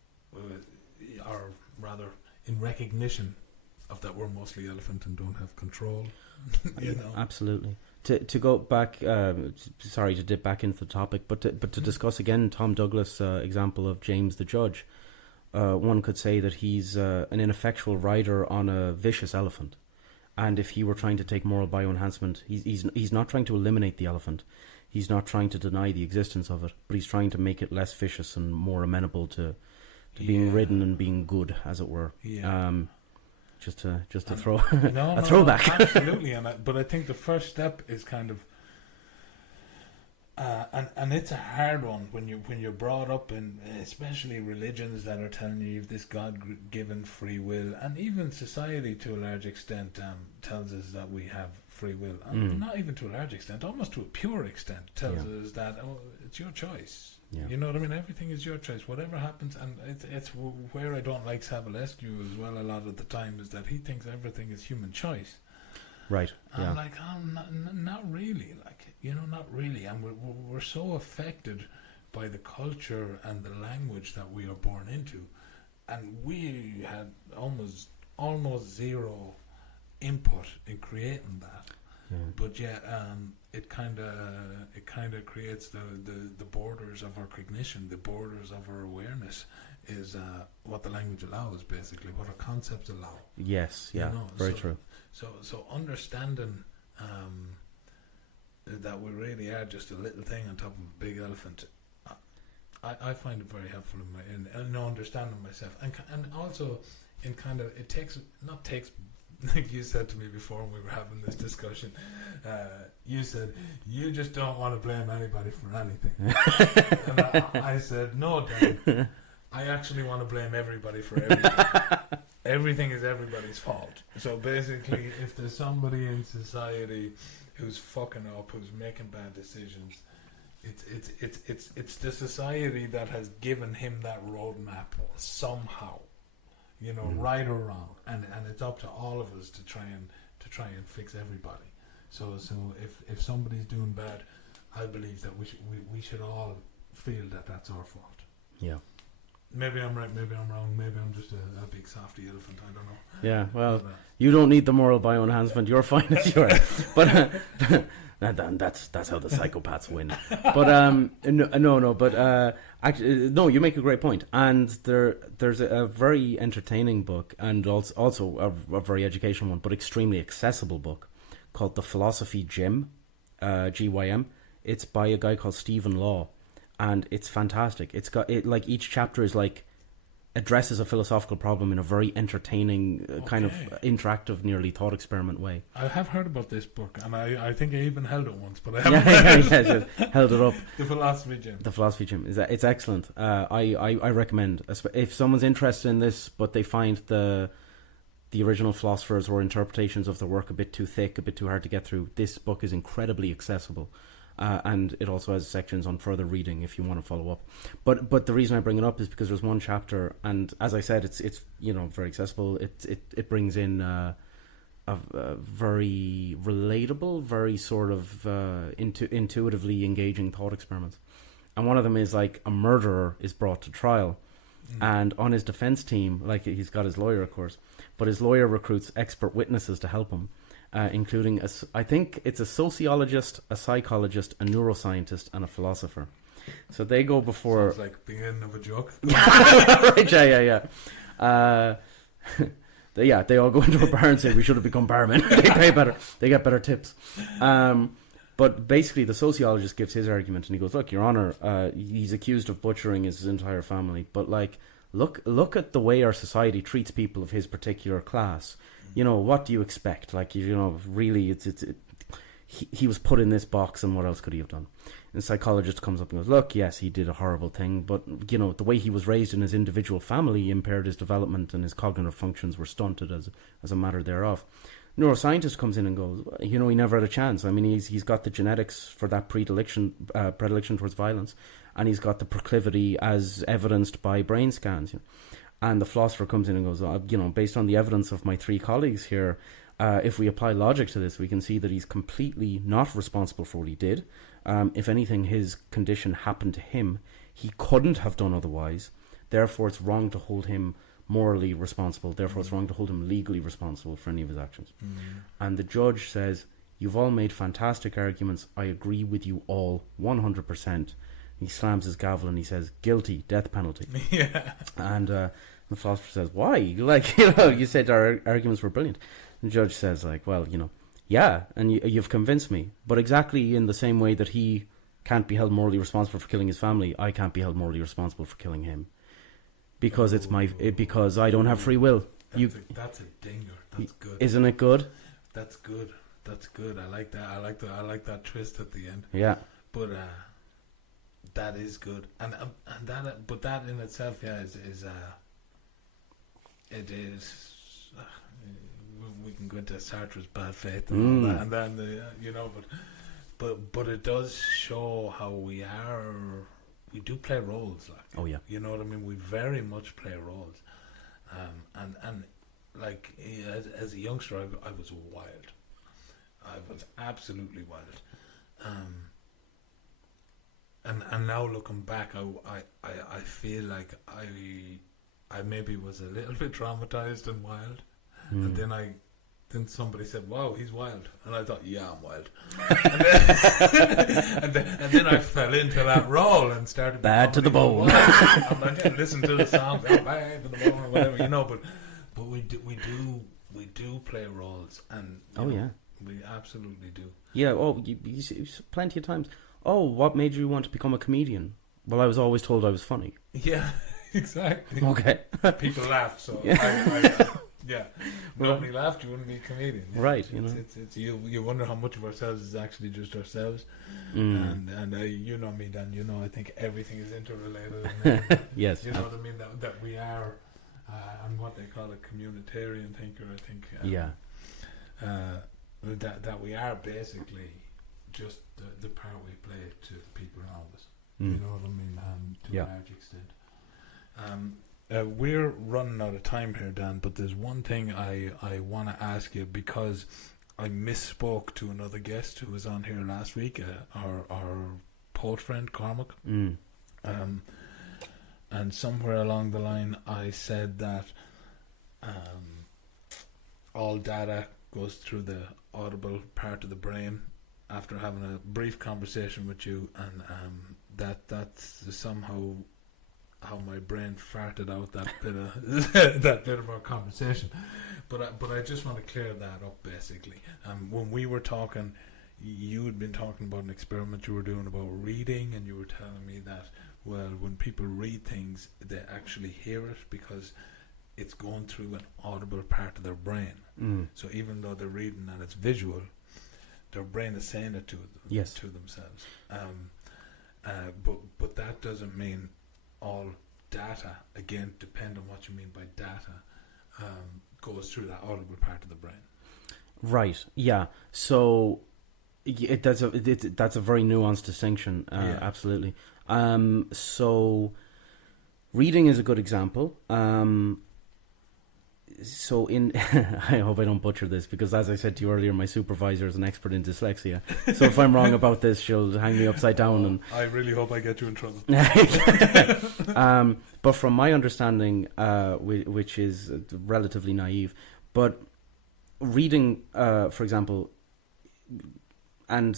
or rather, in recognition of that we're mostly elephant and don't have control. Absolutely. To go back, sorry to dip back into the topic, but to discuss again Tom Douglas' example of James the Judge, one could say that he's an ineffectual rider on a vicious elephant, and if he were trying to take moral bioenhancement, he's not trying to eliminate the elephant, he's not trying to deny the existence of it, but he's trying to make it less vicious and more amenable to being ridden and being good, as it were. Just to throw a throwback. Absolutely, but I think the first step is kind of, and it's a hard one when you're brought up in, especially religions that are telling you you've this God-given free will, and even society to a large extent tells us that we have free will, and not even to a large extent, almost to a pure extent, tells us that it's your choice. You know what I mean? Everything is your choice. Whatever happens, and it's where I don't like Savulescu as well a lot of the time, is that he thinks everything is human choice. Right. And I'm like, not really. Like, not really. And we're so affected by the culture and the language that we are born into, and we had almost zero input in creating that. But it kind of creates the borders of our cognition, the borders of our awareness is what the language allows, basically, what our concepts allow. Yes, very true. So understanding that we really are just a little thing on top of a big elephant, I find it very helpful in understanding myself, and also in kind of like you said to me before when we were having this discussion, you said, you just don't want to blame anybody for anything. And I said, no, Dan, I actually want to blame everybody for everything. Everything is everybody's fault. So basically, if there's somebody in society who's fucking up, who's making bad decisions, it's the society that has given him that roadmap somehow. Right or wrong, and it's up to all of us to try and fix everybody. So if somebody's doing bad, I believe that we should all feel that that's our fault. Yeah. Maybe I'm right, maybe I'm wrong, maybe I'm just a big softy elephant, I don't know. Yeah, well, you don't need the moral bioenhancement, you're fine as you are. But that's how the psychopaths win. But actually, no, you make a great point. And there's a very entertaining book, and also a very educational one, but extremely accessible book called The Philosophy Gym, GYM. It's by a guy called Stephen Law, and it's fantastic. It's got like each chapter is like addresses a philosophical problem in a very entertaining, kind of interactive, nearly thought experiment way. I have heard about this book, and I think I even held it once, but I haven't held it up. The Philosophy Gym. The Philosophy Gym. It's excellent. I recommend, if someone's interested in this, but they find the original philosophers or interpretations of their work a bit too thick, a bit too hard to get through, this book is incredibly accessible. And it also has sections on further reading if you want to follow up. But the reason I bring it up is because there's one chapter, and as I said, it's very accessible. It brings in a very relatable, very sort of intuitively engaging thought experiments. And one of them is like a murderer is brought to trial, and on his defense team, like he's got his lawyer, of course, but his lawyer recruits expert witnesses to help him, including, I think it's a sociologist, a psychologist, a neuroscientist, and a philosopher. So they go before... Sounds like the beginning of a joke. Right, yeah. They all go into a bar and say, we should have become barmen. They pay better. They get better tips. But basically, the sociologist gives his argument, and he goes, look, Your Honour, he's accused of butchering his entire family. But, like, look at the way our society treats people of his particular class. You know, what do you expect? Like, you know, really, he was put in this box, and what else could he have done? And the psychologist comes up and goes, look, yes, he did a horrible thing, but, you know, the way he was raised in his individual family impaired his development, and his cognitive functions were stunted as a matter thereof. Neuroscientist comes in and goes, you know, he never had a chance. I mean, he's got the genetics for that predilection towards violence, and he's got the proclivity as evidenced by brain scans. You know. And the philosopher comes in and goes, you know, based on the evidence of my 3 colleagues here, if we apply logic to this, we can see that he's completely not responsible for what he did. If anything, his condition happened to him. He couldn't have done otherwise. Therefore, it's wrong to hold him morally responsible. Therefore, it's wrong to hold him legally responsible for any of his actions. And the judge says, you've all made fantastic arguments. I agree with you all 100%. He slams his gavel and he says, guilty, death penalty. Yeah. And the philosopher says, why? Like, you know, you said our arguments were brilliant. And the judge says, like, well, you know, yeah, and you've convinced me. But exactly in the same way that he can't be held morally responsible for killing his family, I can't be held morally responsible for killing him. Because because I don't have free will. That's a dinger. That's good. Isn't it good? That's good. That's good. I like that. I like that twist at the end. Yeah. But that is good. And that, but that in itself, yeah, it is. We can go into Sartre's bad faith and all that, and then you know, but it does show how we do play roles, like. Oh yeah. You know what I mean? We very much play roles, and like as a youngster, I was wild. I was absolutely wild, and now looking back, I feel like I maybe was a little bit traumatized and wild, and then somebody said, wow, he's wild. And I thought, yeah, I'm wild. and then I fell into that role and started bad to the bone. I'm like, listen to the songs, oh, bad to the bone, or whatever, you know. But we do play roles, and yeah, we absolutely do. Yeah. Oh, you see, plenty of times. Oh, what made you want to become a comedian? Well, I was always told I was funny. Yeah, exactly. Okay. People laugh, so yeah. Nobody laughed, you wouldn't be a comedian. Yeah. Right, It's you wonder how much of ourselves is actually just ourselves. And you know me, Dan, you know I think everything is interrelated. And, yes. You know what I mean? That we are, I'm what they call a communitarian thinker, I think. That we are basically just the part we play to the people around us. You know what I mean? To a large extent. We're running out of time here, Dan, but there's one thing I want to ask you, because I misspoke to another guest who was on here last week, our poet friend Cormac. And somewhere along the line I said that all data goes through the audible part of the brain after having a brief conversation with you, and that's somehow how my brain farted out that bit of our conversation, but I just want to clear that up. Basically, when we were talking, you had been talking about an experiment you were doing about reading, and you were telling me that, well, when people read things, they actually hear it because it's going through an audible part of their brain. So even though they're reading and it's visual, their brain is saying it to themselves. But that doesn't mean all data, again, depend on what you mean by data, goes through that audible part of the brain. Right. Yeah. So that's a very nuanced distinction. Absolutely. So reading is a good example. so in I hope I don't butcher this, because as I said to you earlier, my supervisor is an expert in dyslexia. So if I'm wrong about this, she'll hang me upside down. And I really hope I get you in trouble. But from my understanding, which is relatively naive, but reading, for example, and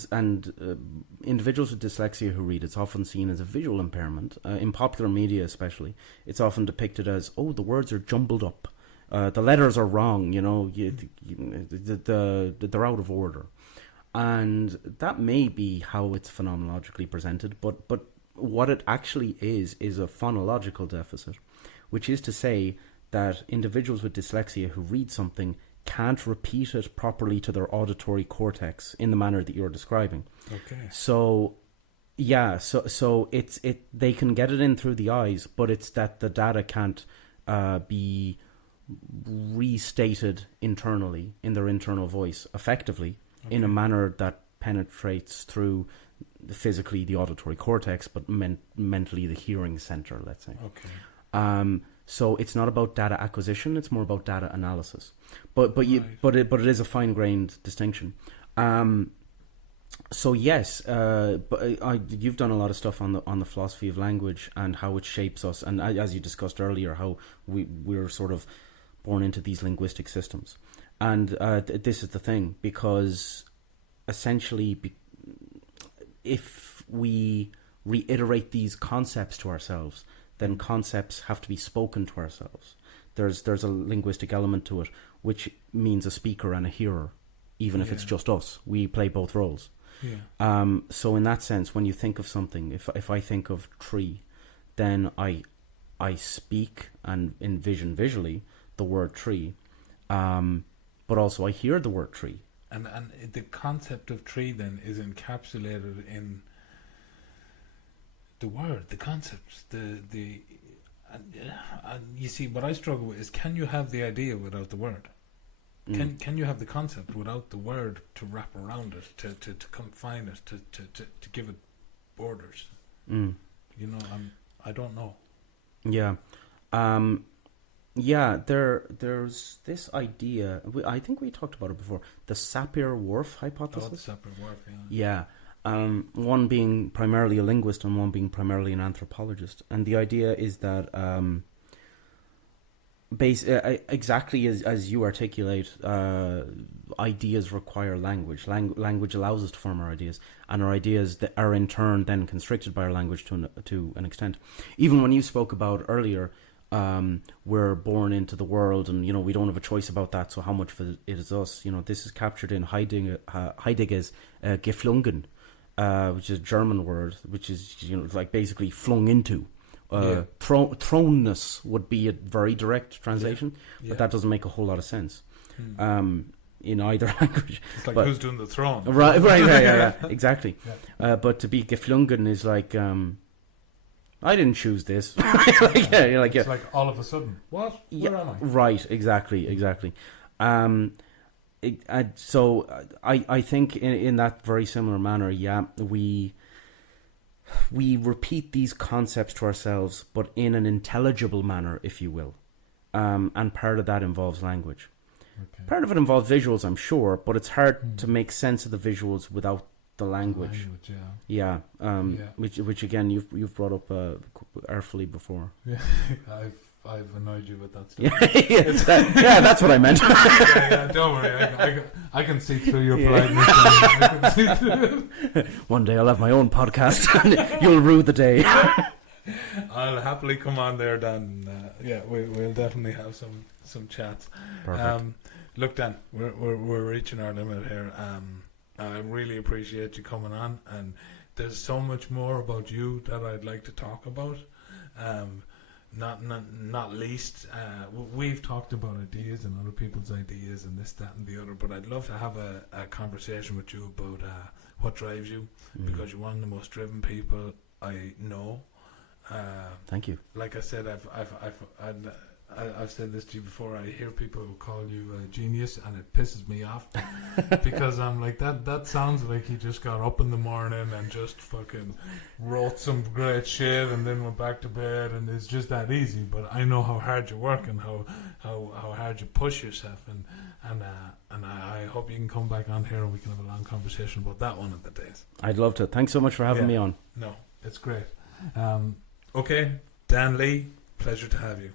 individuals with dyslexia who read, it's often seen as a visual impairment. In popular media especially, it's often depicted as, oh, the words are jumbled up. The letters are wrong, they're out of order. And that may be how it's phenomenologically presented, but what it actually is a phonological deficit, which is to say that individuals with dyslexia who read something can't repeat it properly to their auditory cortex in the manner that you're describing. Okay. So they can get it in through the eyes, but it's that the data can't be restated internally in their internal voice effectively in a manner that penetrates through physically the auditory cortex, but mentally the hearing center, let's say. Okay. So it's not about data acquisition; it's more about data analysis. But it is a fine-grained distinction. So yes, you've done a lot of stuff on the philosophy of language and how it shapes us, and as you discussed earlier, how we're sort of born into these linguistic systems. And this is the thing, because essentially, if we reiterate these concepts to ourselves, then concepts have to be spoken to ourselves. There's a linguistic element to it, which means a speaker and a hearer, even if it's just us. We play both roles. Yeah. So in that sense, when you think of something, if I think of tree, then I speak and envision visually the word tree, but also I hear the word tree. And the concept of tree then is encapsulated in the word, the concepts, and you see, what I struggle with is, can you have the idea without the word? Can you have the concept without the word to wrap around it, to confine it, to give it borders? I don't know. Yeah. There's this idea, I think we talked about it before, the Sapir-Whorf hypothesis. Oh, the Sapir-Whorf, yeah. One being primarily a linguist and one being primarily an anthropologist. And the idea is that exactly as you articulate, ideas require language. Language allows us to form our ideas, and our ideas that are in turn then constricted by our language to an extent. Even when you spoke about earlier, we're born into the world, and we don't have a choice about that. So how much of it is us? This is captured in Heidegger's geflungen, which is a German word, which is like basically flung into. Thrownness would be a very direct translation, but that doesn't make a whole lot of sense in either language. It's like, who's doing the throne? Right, yeah, exactly. Yeah. But to be geflungen is like, I didn't choose this. It's like all of a sudden, what? Where am I? Right, exactly. So I think in that very similar manner, we repeat these concepts to ourselves, but in an intelligible manner, if you will. And part of that involves language. Okay. Part of it involves visuals, I'm sure, but it's hard to make sense of the visuals without the language. Which again you've brought up artfully before. Yeah, I've annoyed you with that stuff. That's what I meant. Don't worry, I can see through your politeness. I can see through it. One day I'll have my own podcast and you'll rue the day. I'll happily come on there, Dan. We'll definitely have some chats. Perfect. Look, Dan, we're reaching our limit here. I really appreciate you coming on, and there's so much more about you that I'd like to talk about. Not least, we've talked about ideas and other people's ideas and this, that, and the other. But I'd love to have a conversation with you about what drives you, because you're one of the most driven people I know. Thank you. Like I said, I've I've said this to you before. I hear people call you a genius, and it pisses me off because I'm like, that sounds like he just got up in the morning and just fucking wrote some great shit and then went back to bed, and it's just that easy. But I know how hard you work and how hard you push yourself, and I hope you can come back on here and we can have a long conversation about that one of the days. I'd love to. Thanks so much for having me on. No, it's great. Okay, Dan Lee, pleasure to have you.